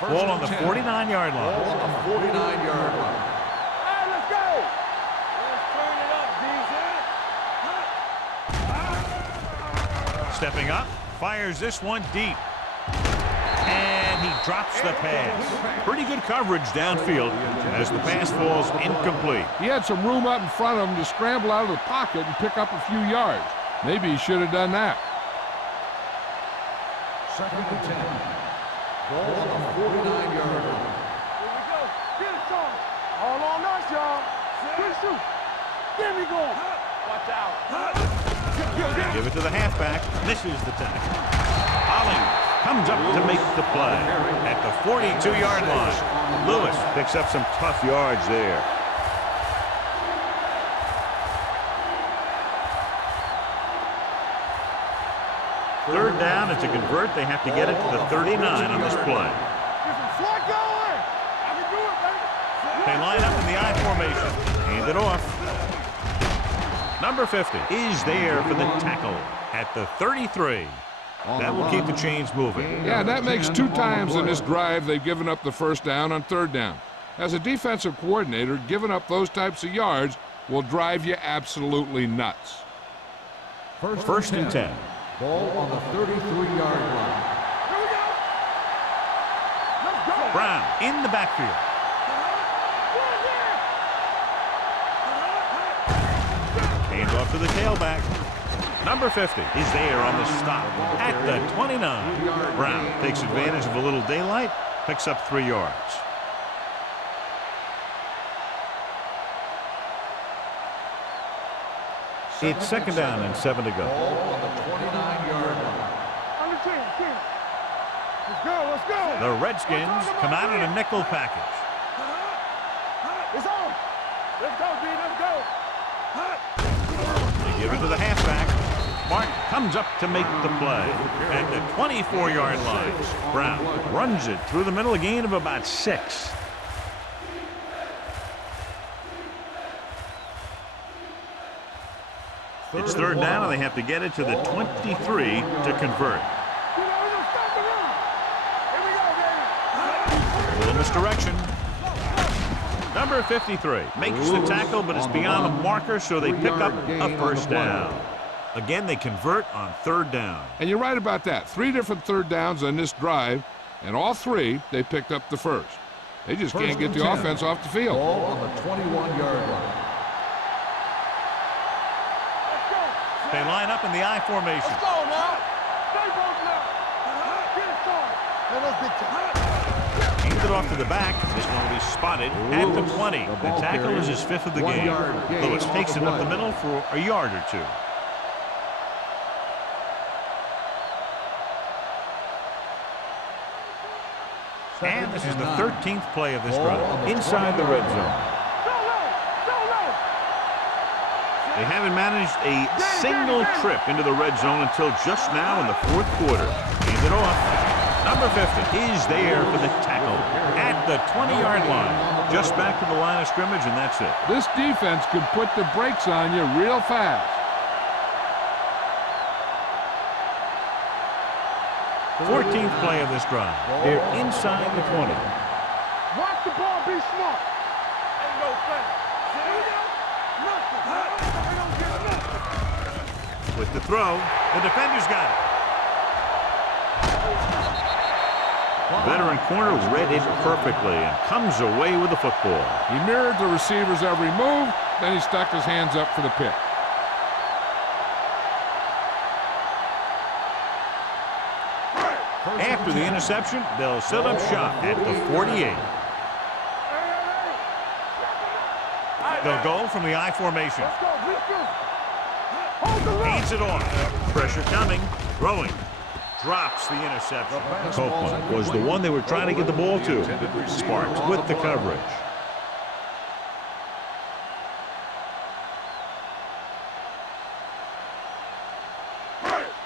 Ball on the 49-yard line. Ball on the 49-yard line. Hey, let's go. Let's turn it up, DJ. Stepping up, fires this one deep. And he drops the pass. Pretty good coverage downfield as the pass falls incomplete. He had some room up in front of him to scramble out of the pocket and pick up a few yards. Maybe he should have done that. Second and 10. Ball on the 49-yard line. Here we go. Get it, Sean. All on us, y'all. Good shoot. Get me going. Watch out. Give it to the halfback. Misses the tackle. Hollings comes up to make the play at the 42-yard line. Lewis picks up some tough yards there. Third down, and to convert, they have to get it to the 39 on this play. Get some slot going. I can do it, baby. They line up in the I formation. Hand it off. Number 50 is there for the tackle at the 33. That will keep the chains moving. Yeah, that makes 2 times in this drive they've given up the first down on third down. As a defensive coordinator, giving up those types of yards will drive you absolutely nuts. First and 10. Ball on the 33-yard line. Here we go. Let's go. Brown in the backfield. Hand off to the tailback. Number 50 is there on the stop at the 29. Brown takes advantage of a little daylight, picks up 3 yards. It's second down and 7 to go. Ball on the 29-yard line. On the 10. Let's go, let's go. The Redskins come out in a nickel package. It's on. Let's go, B, let's go. They give it to the halfback. Mark comes up to make the play at the 24-yard line. Brown runs it through the middle, a gain of about 6. It's third down, and they have to get it to the 23 to convert. A little misdirection. Number 53 makes the tackle, but it's beyond the marker, so they pick up a first down. Again, they convert on third down. And you're right about that. 3 different third downs on this drive, and all 3 they picked up the first. They just can't get the offense off the field. Ball on the 21-yard line. They line up in the I formation. Let's go now. Stay both now. Get it started. Hey, let's get Hands it off to the back. This one will be spotted at the 20. The tackle is his 5th of the game. Lewis takes it up the middle for a yard or 2. And this is the 13th play of this drive. Inside the red zone. They haven't managed a single trip into the red zone until just now in the 4th quarter. Hands it off. Number 50 is there for the tackle at the 20-yard line. Just back to the line of scrimmage, and that's it. This defense could put the brakes on you real fast. 14th play of this drive. They're inside the 20. Watch the ball, be smart. Ain't no fast. With the throw, the defender's got it. Veteran corner read it perfectly and comes away with the football. He mirrored the receiver's every move, then he stuck his hands up for the pick. After the interception, they'll set up shop at the 48. They'll go from the I formation. Feeds it off. Pressure coming. Throwing. Drops the interception. Copeland was the one they were trying to get the ball to. Sparks with the coverage.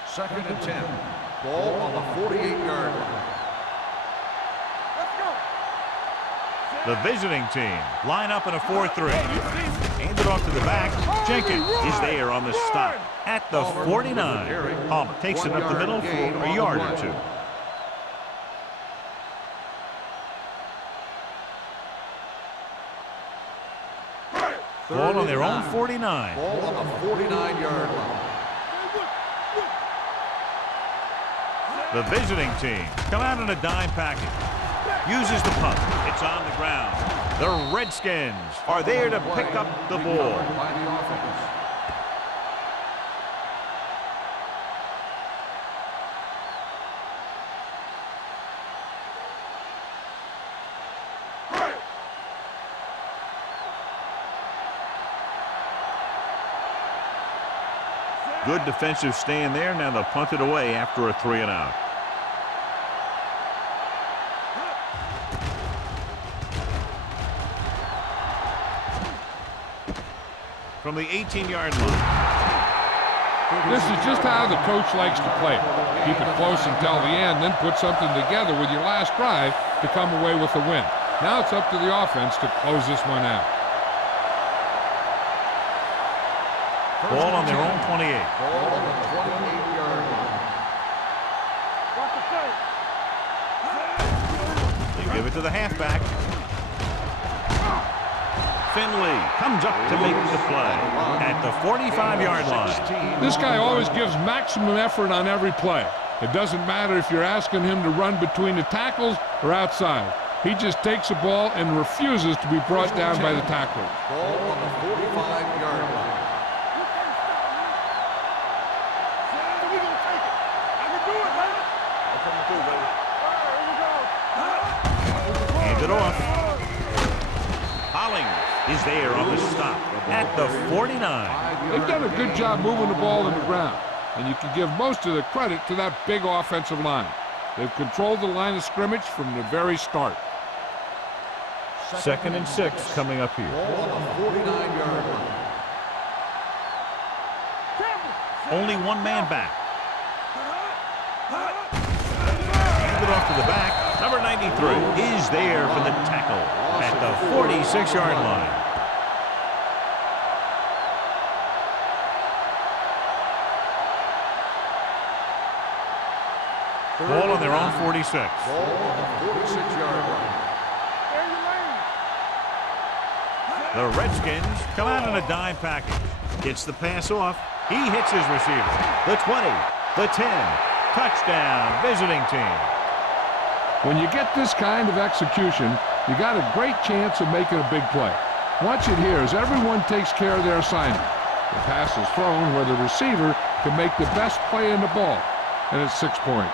Second and 10. Ball on the 48-yard line. The visiting team line up in a 4-3. Hand it off to the back. Jenkins is there on the stop at the 49. Palmer takes it up the middle for a yard or 2. Ball on their own 49. Ball on the 49-yard line. The visiting team come out in a dime package. Uses the punt. It's on the ground. The Redskins are there to pick up the ball. By the offense. Good defensive stand there. Now they'll punt it away after a 3-and-out. From the 18-yard line. This is just how the coach likes to play it. Keep it close until the end, then put something together with your last drive to come away with the win. Now it's up to the offense to close this one out. Ball on their own 28. Ball on the 28-yard line. They give it to the halfback. Finley comes up to make the play at the 45-yard line. This guy always gives maximum effort on every play. It doesn't matter if you're asking him to run between the tackles or outside. He just takes the ball and refuses to be brought down by the tackler. Ball on the 45-yard line. is there on the stop at the 49. They've done a good job moving the ball in the ground, and you can give most of the credit to that big offensive line. They've controlled the line of scrimmage from the very start. 2nd and 6 coming up here. Ball on the 49-yard line. Only one man back. Hand it off to the back. Number 93 is there for the tackle at the 46-yard line. Ball on their own 46. Ball on the 46-yard line. The Redskins come out in a dime package. Gets the pass off. He hits his receiver. The 20, the 10. Touchdown, visiting team. When you get this kind of execution, you got a great chance of making a big play. Watch it here as everyone takes care of their assignment. The pass is thrown where the receiver can make the best play in the ball, and it's 6 points.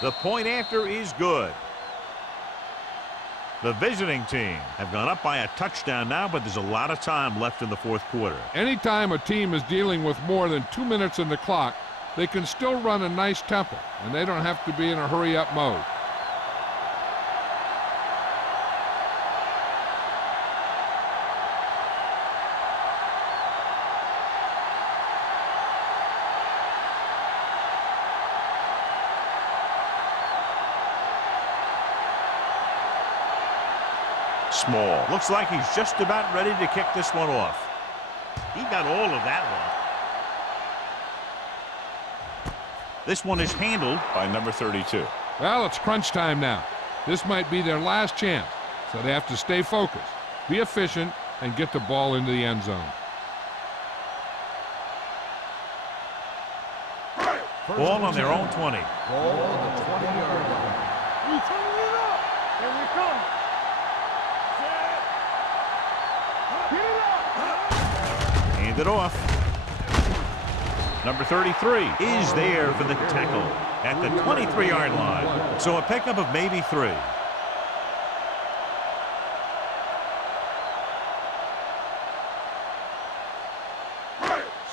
The point after is good. The visiting team have gone up by a touchdown now, but there's a lot of time left in the 4th quarter. Anytime a team is dealing with more than 2 minutes in the clock, they can still run a nice tempo, and they don't have to be in a hurry-up mode. Small. Looks like he's just about ready to kick this one off. He got all of that one. This one is handled by number 32. Well, it's crunch time now. This might be their last chance, so they have to stay focused, be efficient, and get the ball into the end zone. Ball on their own 20. Ball on the 20-yard line. We turn it up. Here we come. Hand it off. Number 33 is there for the tackle at the 23-yard line. So a pickup of maybe 3.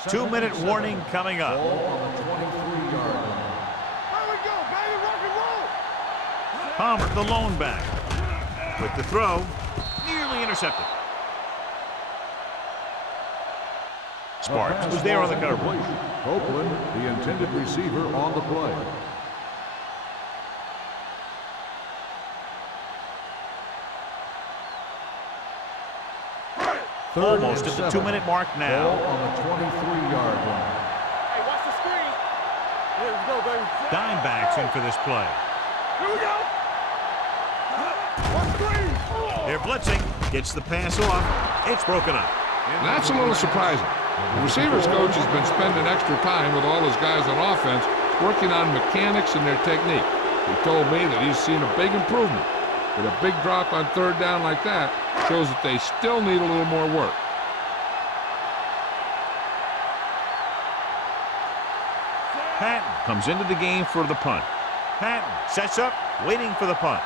Two-minute warning coming up. Ball on the 23-yard line. There we go, baby. Rock and roll. Palmer, the lone back. With the throw, nearly intercepted. Sparks was there on the coverage. Copeland, the intended receiver, on the play. Almost at the 2-minute mark now. Ball on the 23-yard line. Hey, watch the screen. Here we go, baby. Dime backs in for this play. Here we go. Watch screen. They're blitzing. Gets the pass off. It's broken up. And that's a little surprising. The receivers coach has been spending extra time with all his guys on offense working on mechanics and their technique. He told me that he's seen a big improvement. But a big drop on 3rd down like that shows that they still need a little more work. Patton comes into the game for the punt. Patton sets up, waiting for the punt.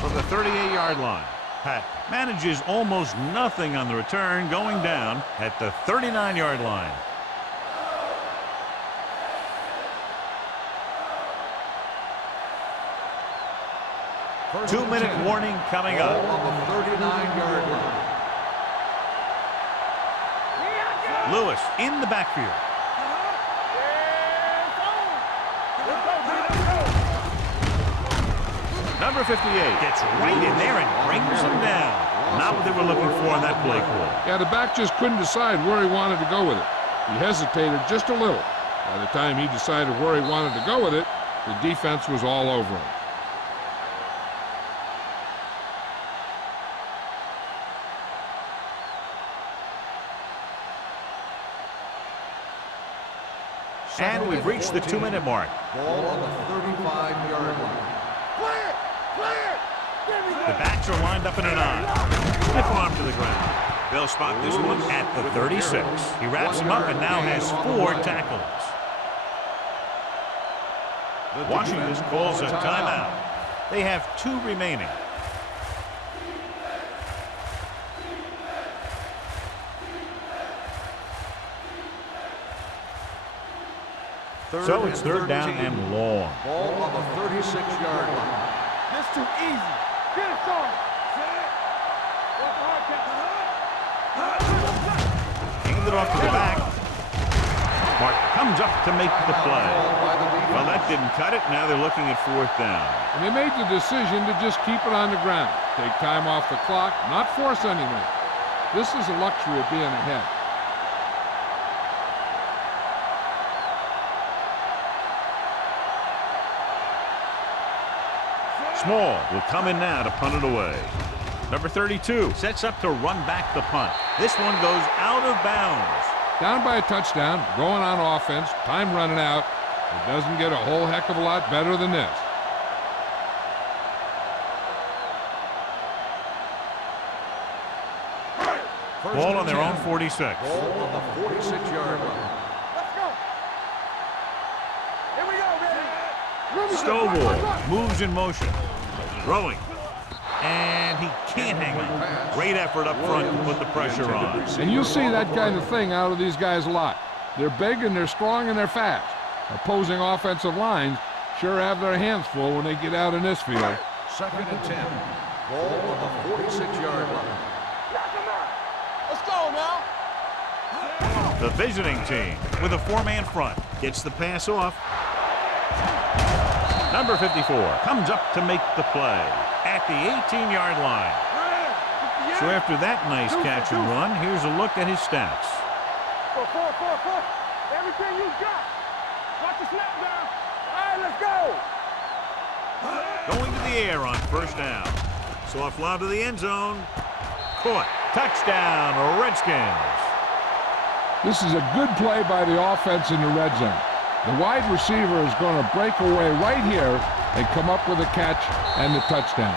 From the 38-yard line, Patton manages almost nothing on the return, going down at the 39-yard line. Two-minute warning coming up. Ball on the 39-yard line. Lewis in the backfield. Number 58 gets right in there and brings him down. Not what they were looking for on that play call. Yeah, the back just couldn't decide where he wanted to go with it. He hesitated just a little. By the time he decided where he wanted to go with it, the defense was all over him. And we've reached the 2-minute mark. Ball on the 35-yard line. The backs are lined up in an I. Stiff arm to the ground. They'll spot this one at the 36. He wraps him up and now has 4 tackles. Washington calls a timeout. They have 2 remaining. So it's 3rd down and long. Ball on the 36-yard line. That's too easy. Get it, son. Hand it off to the back. Mark comes up to make the play. Well, that didn't cut it. Now they're looking at 4th down. And they made the decision to just keep it on the ground. Take time off the clock, not force anything. This is the luxury of being ahead. Small will come in now to punt it away. Number 32 sets up to run back the punt. This one goes out of bounds. Down by a touchdown, going on offense, time running out. It doesn't get a whole heck of a lot better than this. Ball on their own 46. Ball on the 46-yard line. Let's go. Here we go, baby. Stovall moves in motion. Throwing. And he can't hang on. Great effort up front to put the pressure on. And you'll see that kind of thing out of these guys a lot. They're big and they're strong and they're fast. Opposing offensive lines sure have their hands full when they get out in this field. 2nd and 10. Ball on the 46-yard line. Let's go now. The visiting team with a 4-man front gets the pass off. Number 54 comes up to make the play at the 18-yard line. So after that nice catch and run, here's a look at his stats. 4. Everything you got. Watch the snap down. All right, let's go. Going to the air on 1st down. Soft lob to the end zone. Caught. Touchdown, Redskins. This is a good play by the offense in the red zone. The wide receiver is going to break away right here and come up with a catch and the touchdown.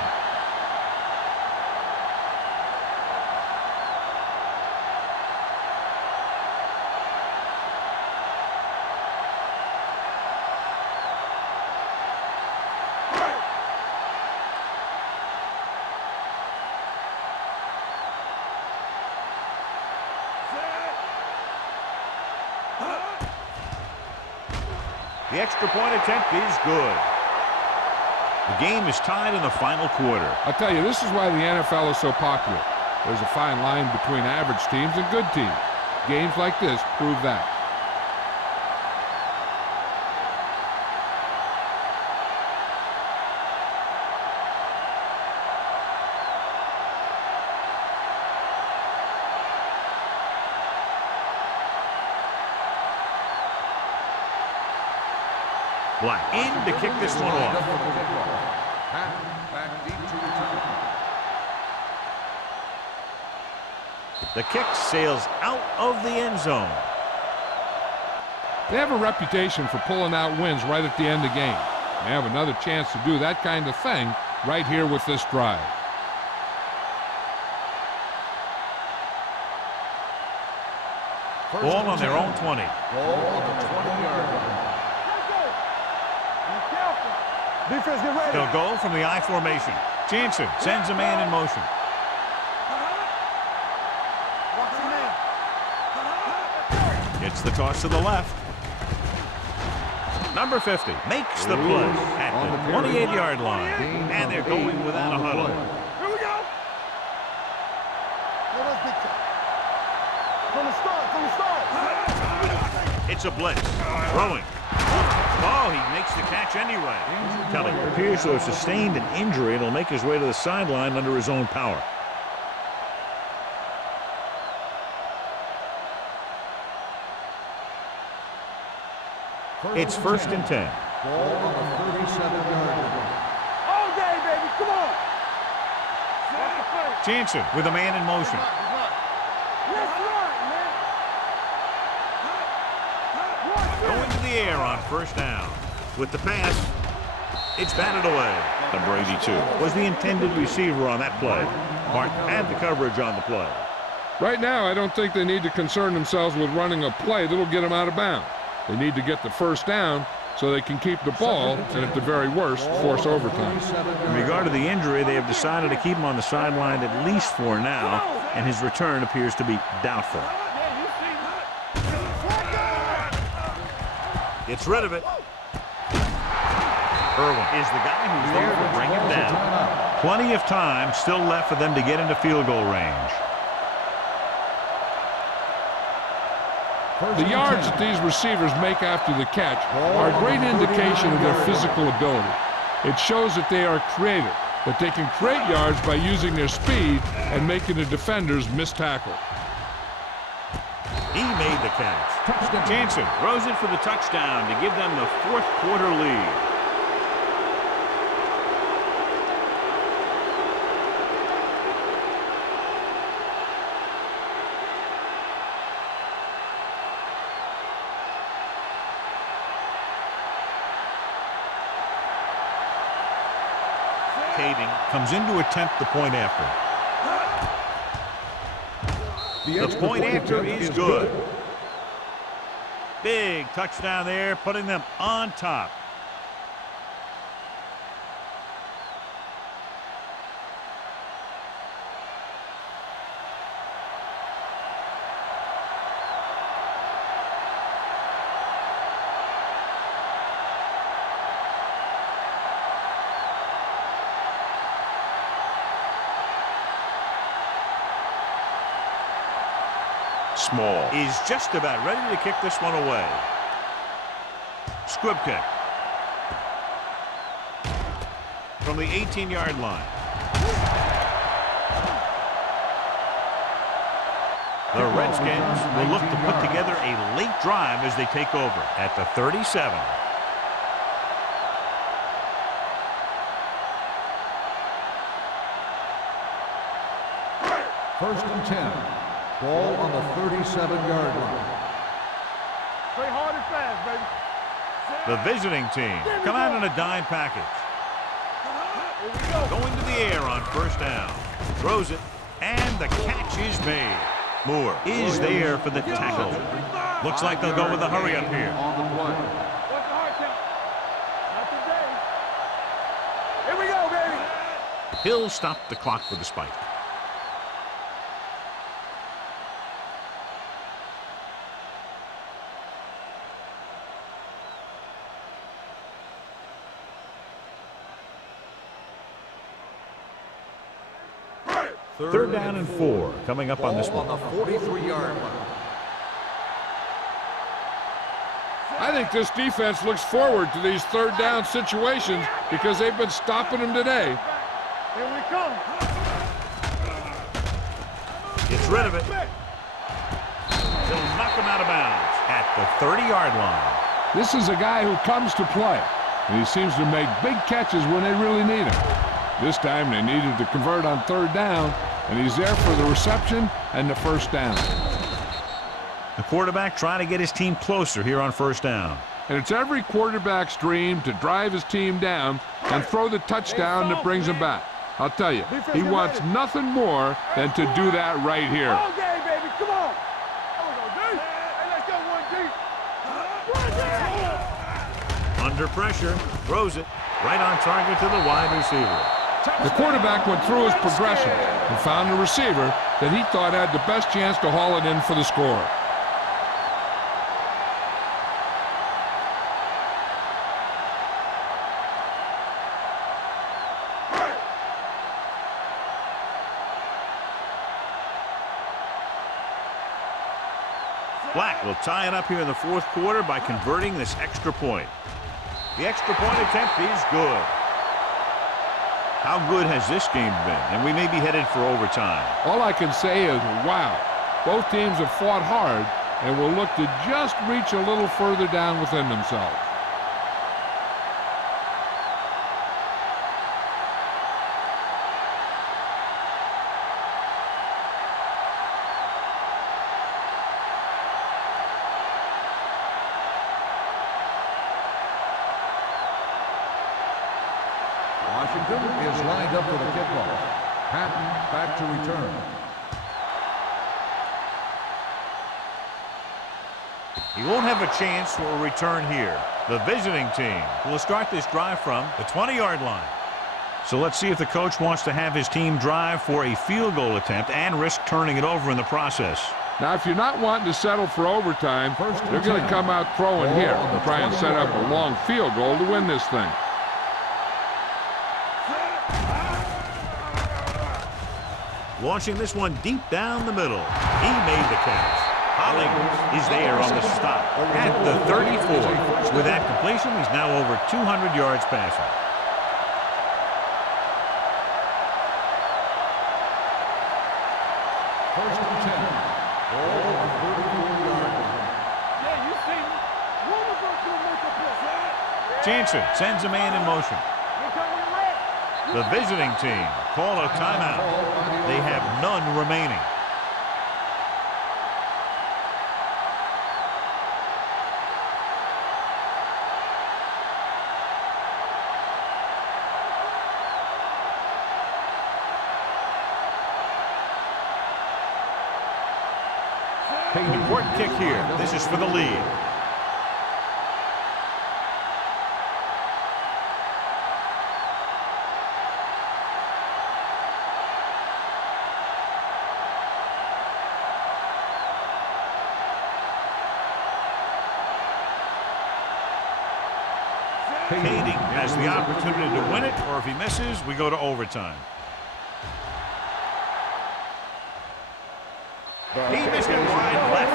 The extra point attempt is good. The game is tied in the final quarter. I'll tell you, this is why the NFL is so popular. There's a fine line between average teams and good teams. Games like this prove that. Black in to kick this one off. Back deep to return. The kick sails out of the end zone. They have a reputation for pulling out wins right at the end of the game. They have another chance to do that kind of thing right here with this drive. Ball on their own 20. Ball on the 20-yard line. Defense, get ready. They'll go from the I formation. Jansen sends a man in motion. Gets the toss to the left. Number 50 makes the play at the 28-yard line. And they're going without a huddle. Here we go. From the start. It's a blitz. Throwing. Oh, he makes the catch anyway. Kelly appears to have sustained an injury and will make his way to the sideline under his own power. It's 1st and 10. Ball on the 37-yard line. All day, baby. Come on. Jansen with a man in motion. Let's run, man. Going to the air on first down. With the pass, it's batted away. The Brady 2. Was the intended receiver on that play. Martin had the coverage on the play. Right now, I don't think they need to concern themselves with running a play that'll get them out of bounds. They need to get the first down so they can keep the ball and, at the very worst, force overtime. In regard to the injury, they have decided to keep him on the sideline at least for now, and his return appears to be doubtful. Gets rid of it. Irwin is the guy who's there to bring him down. Plenty of time still left for them to get into field goal range. The yards that these receivers make after the catch are a great indication of their physical ability. It shows that they are creative, that they can create yards by using their speed and making the defenders miss tackle. He made the catch. Jansen throws it for the touchdown to give them the fourth quarter lead. Comes in to attempt the point after. The point after is good. Big touchdown there, putting them on top. Small is just about ready to kick this one away. Squib kick from the 18-yard line. The Redskins will look to put together a late drive as they take over at the 37. First and 10. Ball on the 37-yard line. Play hard and fast, baby. The visiting team come out in a dime package. Going to the air on first down. Throws it, and the catch is made. Moore is there for the tackle. Looks like they'll go with a hurry up here. On the play. What's the hard count? Not today. Here we go, baby. He'll stop the clock with the spike. Third down and 4 coming up on this one. On the 43-yard line. I think this defense looks forward to these third down situations because they've been stopping them today. Here we come. Gets rid of it. He'll knock him out of bounds at the 30-yard line. This is a guy who comes to play, and he seems to make big catches when they really need him. This time they needed to convert on third down, and he's there for the reception and the first down. The quarterback trying to get his team closer here on first down. And it's every quarterback's dream to drive his team down and throw the touchdown that brings him back. I'll tell you, he wants nothing more than to do that right here. All game, baby. Come on. There we go, D. Hey, let's go, 1 D. Under pressure, throws it right on target to the wide receiver. The quarterback went through his progression and found a receiver that he thought had the best chance to haul it in for the score. Black will tie it up here in the fourth quarter by converting this extra point. The extra point attempt is good. How good has this game been? And we may be headed for overtime. All I can say is, wow. Both teams have fought hard and will look to just reach a little further down within themselves. Patton is lined up for the kickoff. Patton back to return. He won't have a chance for a return here. The visiting team will start this drive from the 20-yard line. So let's see if the coach wants to have his team drive for a field goal attempt and risk turning it over in the process. Now, if you're not wanting to settle for overtime, they're going to come out throwing here and try and set up a long field goal to win this thing. Launching this one deep down the middle. He made the catch. Hollings is there on the stop at the 34. With that completion, he's now over 200 yards passing. First and 10. Ball at the 34-yard line. Yeah, you see me. One of us will make a play. Jansen sends a man in motion. The visiting team call a timeout. They have none remaining. An important kick here. This is for the lead. Kading has the opportunity to win it, or if he misses, we go to overtime. He missed it wide left.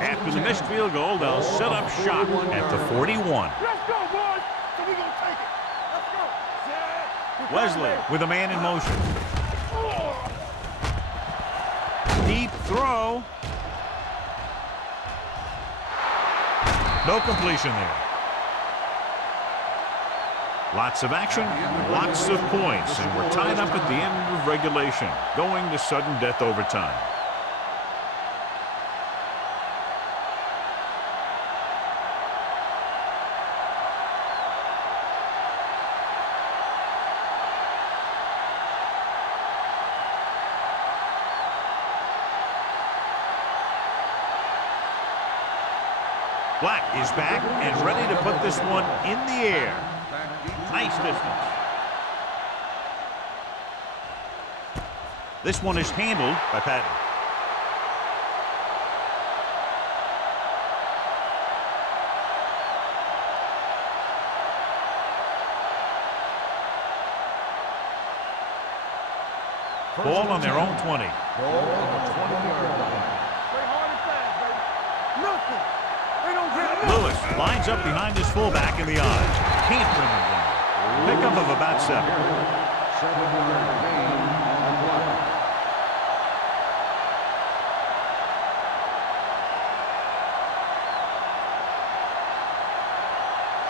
After the missed field goal, they'll set up shop at the 41. Let's go, boys. So we gonna take it. Let's go. Wesley with a man in motion. Deep throw. No completion there. Lots of action, lots of points, and we're tied up at the end of regulation, going to sudden death overtime. Black is back and ready to put this one in the air. Nice distance. This one is handled by Patton. Ball on their own 20. Ball on the 20-yard line. Play hard and fast, baby. Nothing. They don't get nothing. Lewis lines up behind his fullback in the odds. Can't bring him down. Pickup of about 7. 7-yard gain on the play.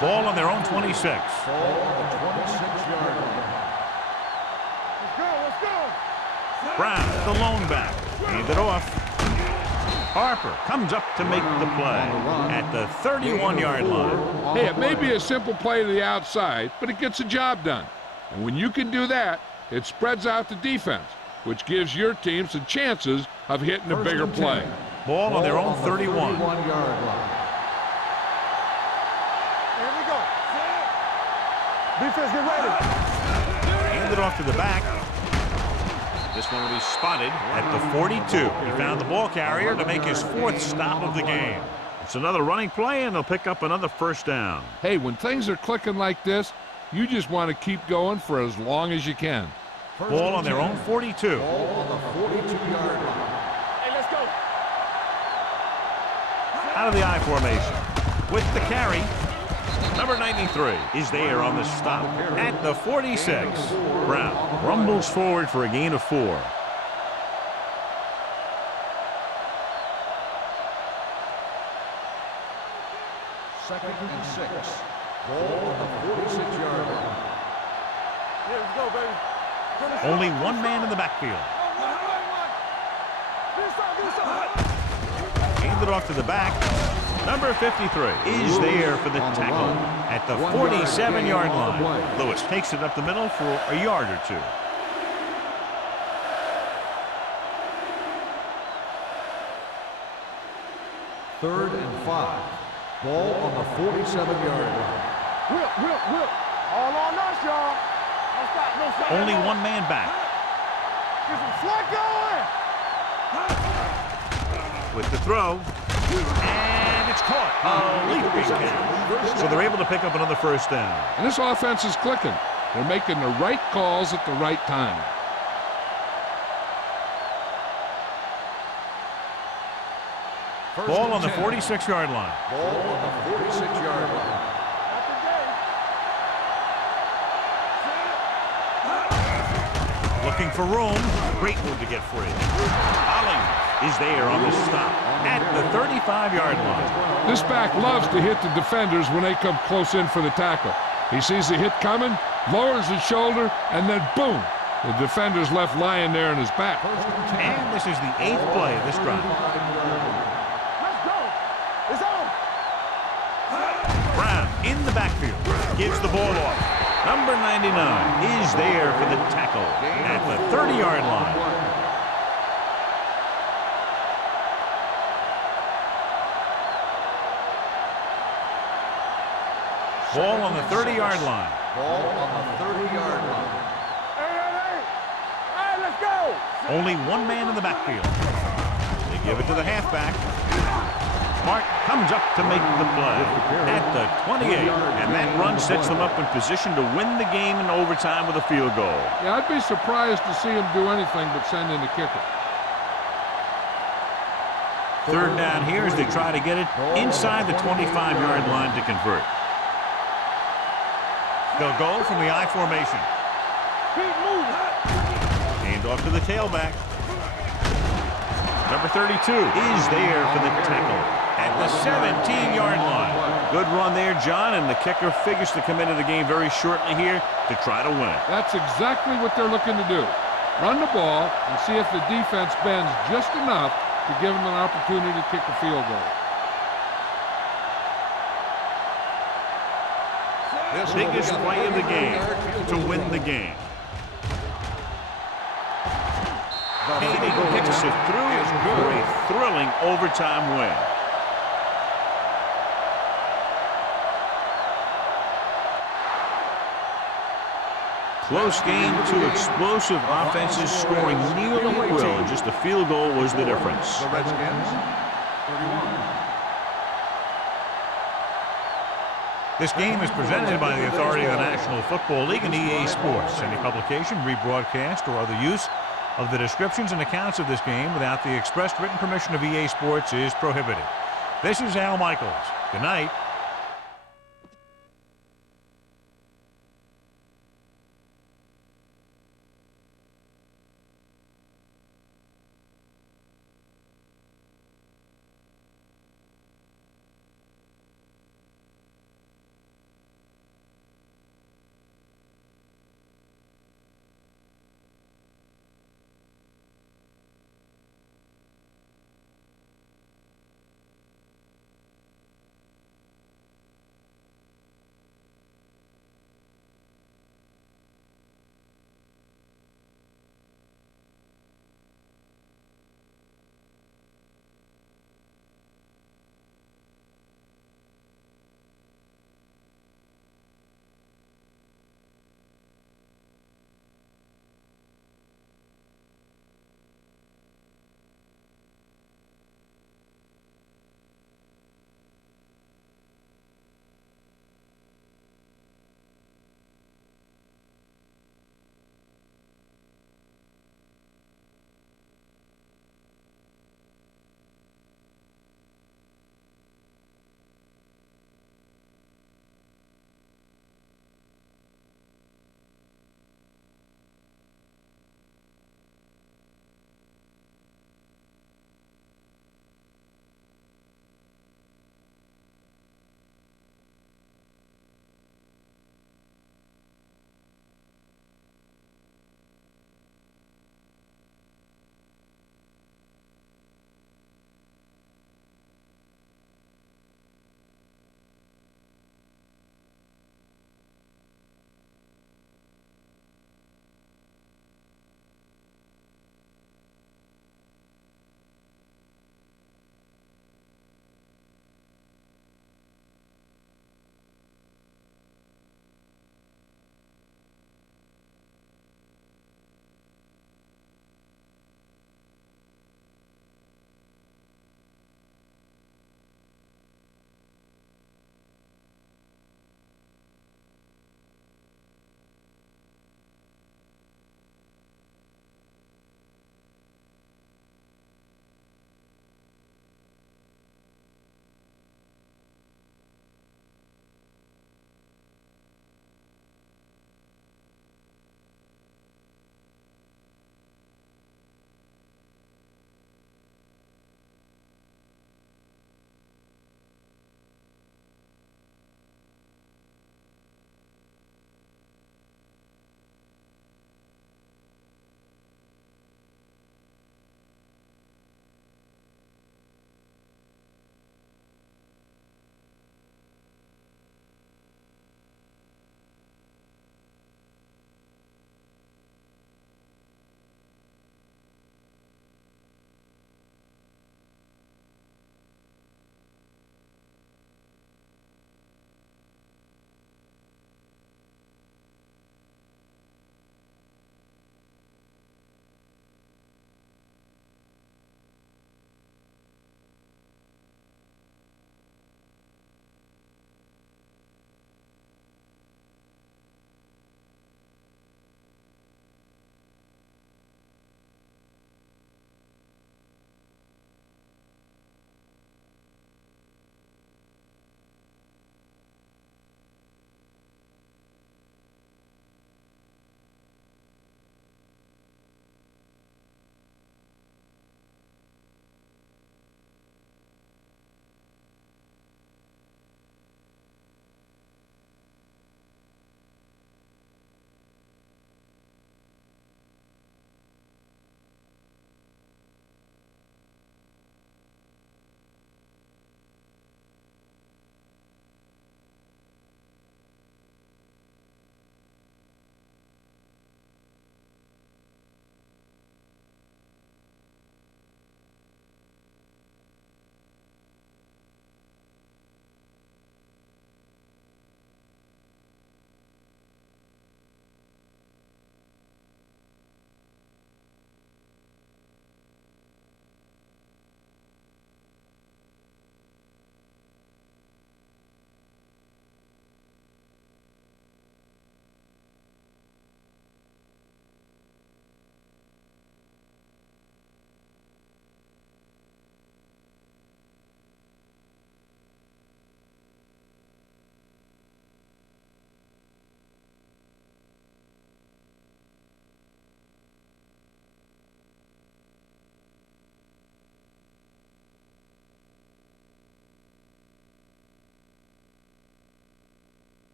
Ball on their own 26. Ball on the 26-yard line. Let's go, let's go. Brown, the lone back. Hand it off. Harper comes up to make the play at the 31-yard line. Hey, it may be a simple play to the outside, but it gets the job done. And when you can do that, it spreads out the defense, which gives your team some chances of hitting a bigger play. Ball on their own 31. 31-yard line. Here we go. Defense, get ready. Hand it off to the back. This one will be spotted at the 42. He found the ball carrier to make his 4th stop of the game. It's another running play, and they'll pick up another first down. Hey, when things are clicking like this, you just want to keep going for as long as you can. Ball on their own 42. Ball on the 42-yard line. Hey, let's go. Out of the I formation. With the carry, number 93 is there on the stop at the 46. Brown rumbles forward for a gain of 4. Second and 6. Ball on the 46-yard line. Here we go, baby. Only one man in the backfield. Handed off to the back. Number 53 is there for the tackle at the 47-yard line. Lewis takes it up the middle for a yard or two. Third and 5. Ball on the 47-yard line. Whip. All on us, y'all. No stop, no stop. Only one man back. Get some slack going. With the throw. And it's caught. A leaping catch. So they're able to pick up another first down. And this offense is clicking. They're making the right calls at the right time. Ball on the 46-yard line. Ball on the 46-yard line. Looking for room. Great move to get free. Holling is there on the stop at the 35-yard line. This back loves to hit the defenders when they come close in for the tackle. He sees the hit coming, lowers his shoulder, and then boom, the defender's left lying there in his back. And this is the 8th play of this drive. Let's go. It's on. Brown in the backfield. Gives the ball off. Number 99 is there for the tackle at the 30-yard line. Ball on the 30-yard line. Ball on the 30-yard line. Hey, let's go. Only one man in the backfield. They give it to the halfback. Smart comes up to make the play at the 28. And that run sets them up in position to win the game in overtime with a field goal. Yeah, I'd be surprised to see him do anything but send in the kicker. Third down here as they try to get it inside the 25-yard line to convert. They'll go from the I formation. Keep moving. Hand off to the tailback. Number 32 is there for the tackle at the 17-yard line. Good run there, John, and the kicker figures to come into the game very shortly here to try to win it. That's exactly what they're looking to do. Run the ball and see if the defense bends just enough to give them an opportunity to kick a field goal. Biggest play of the game to win the game. Hayden kicks it through for a thrilling overtime win. Close game, two explosive offenses scoring nearly at will, and just a field goal was the difference. The Redskins, 31. This game is presented by the authority of the National Football League and EA Sports. Any publication, rebroadcast, or other use of the descriptions and accounts of this game without the expressed written permission of EA Sports is prohibited. This is Al Michaels. Good night.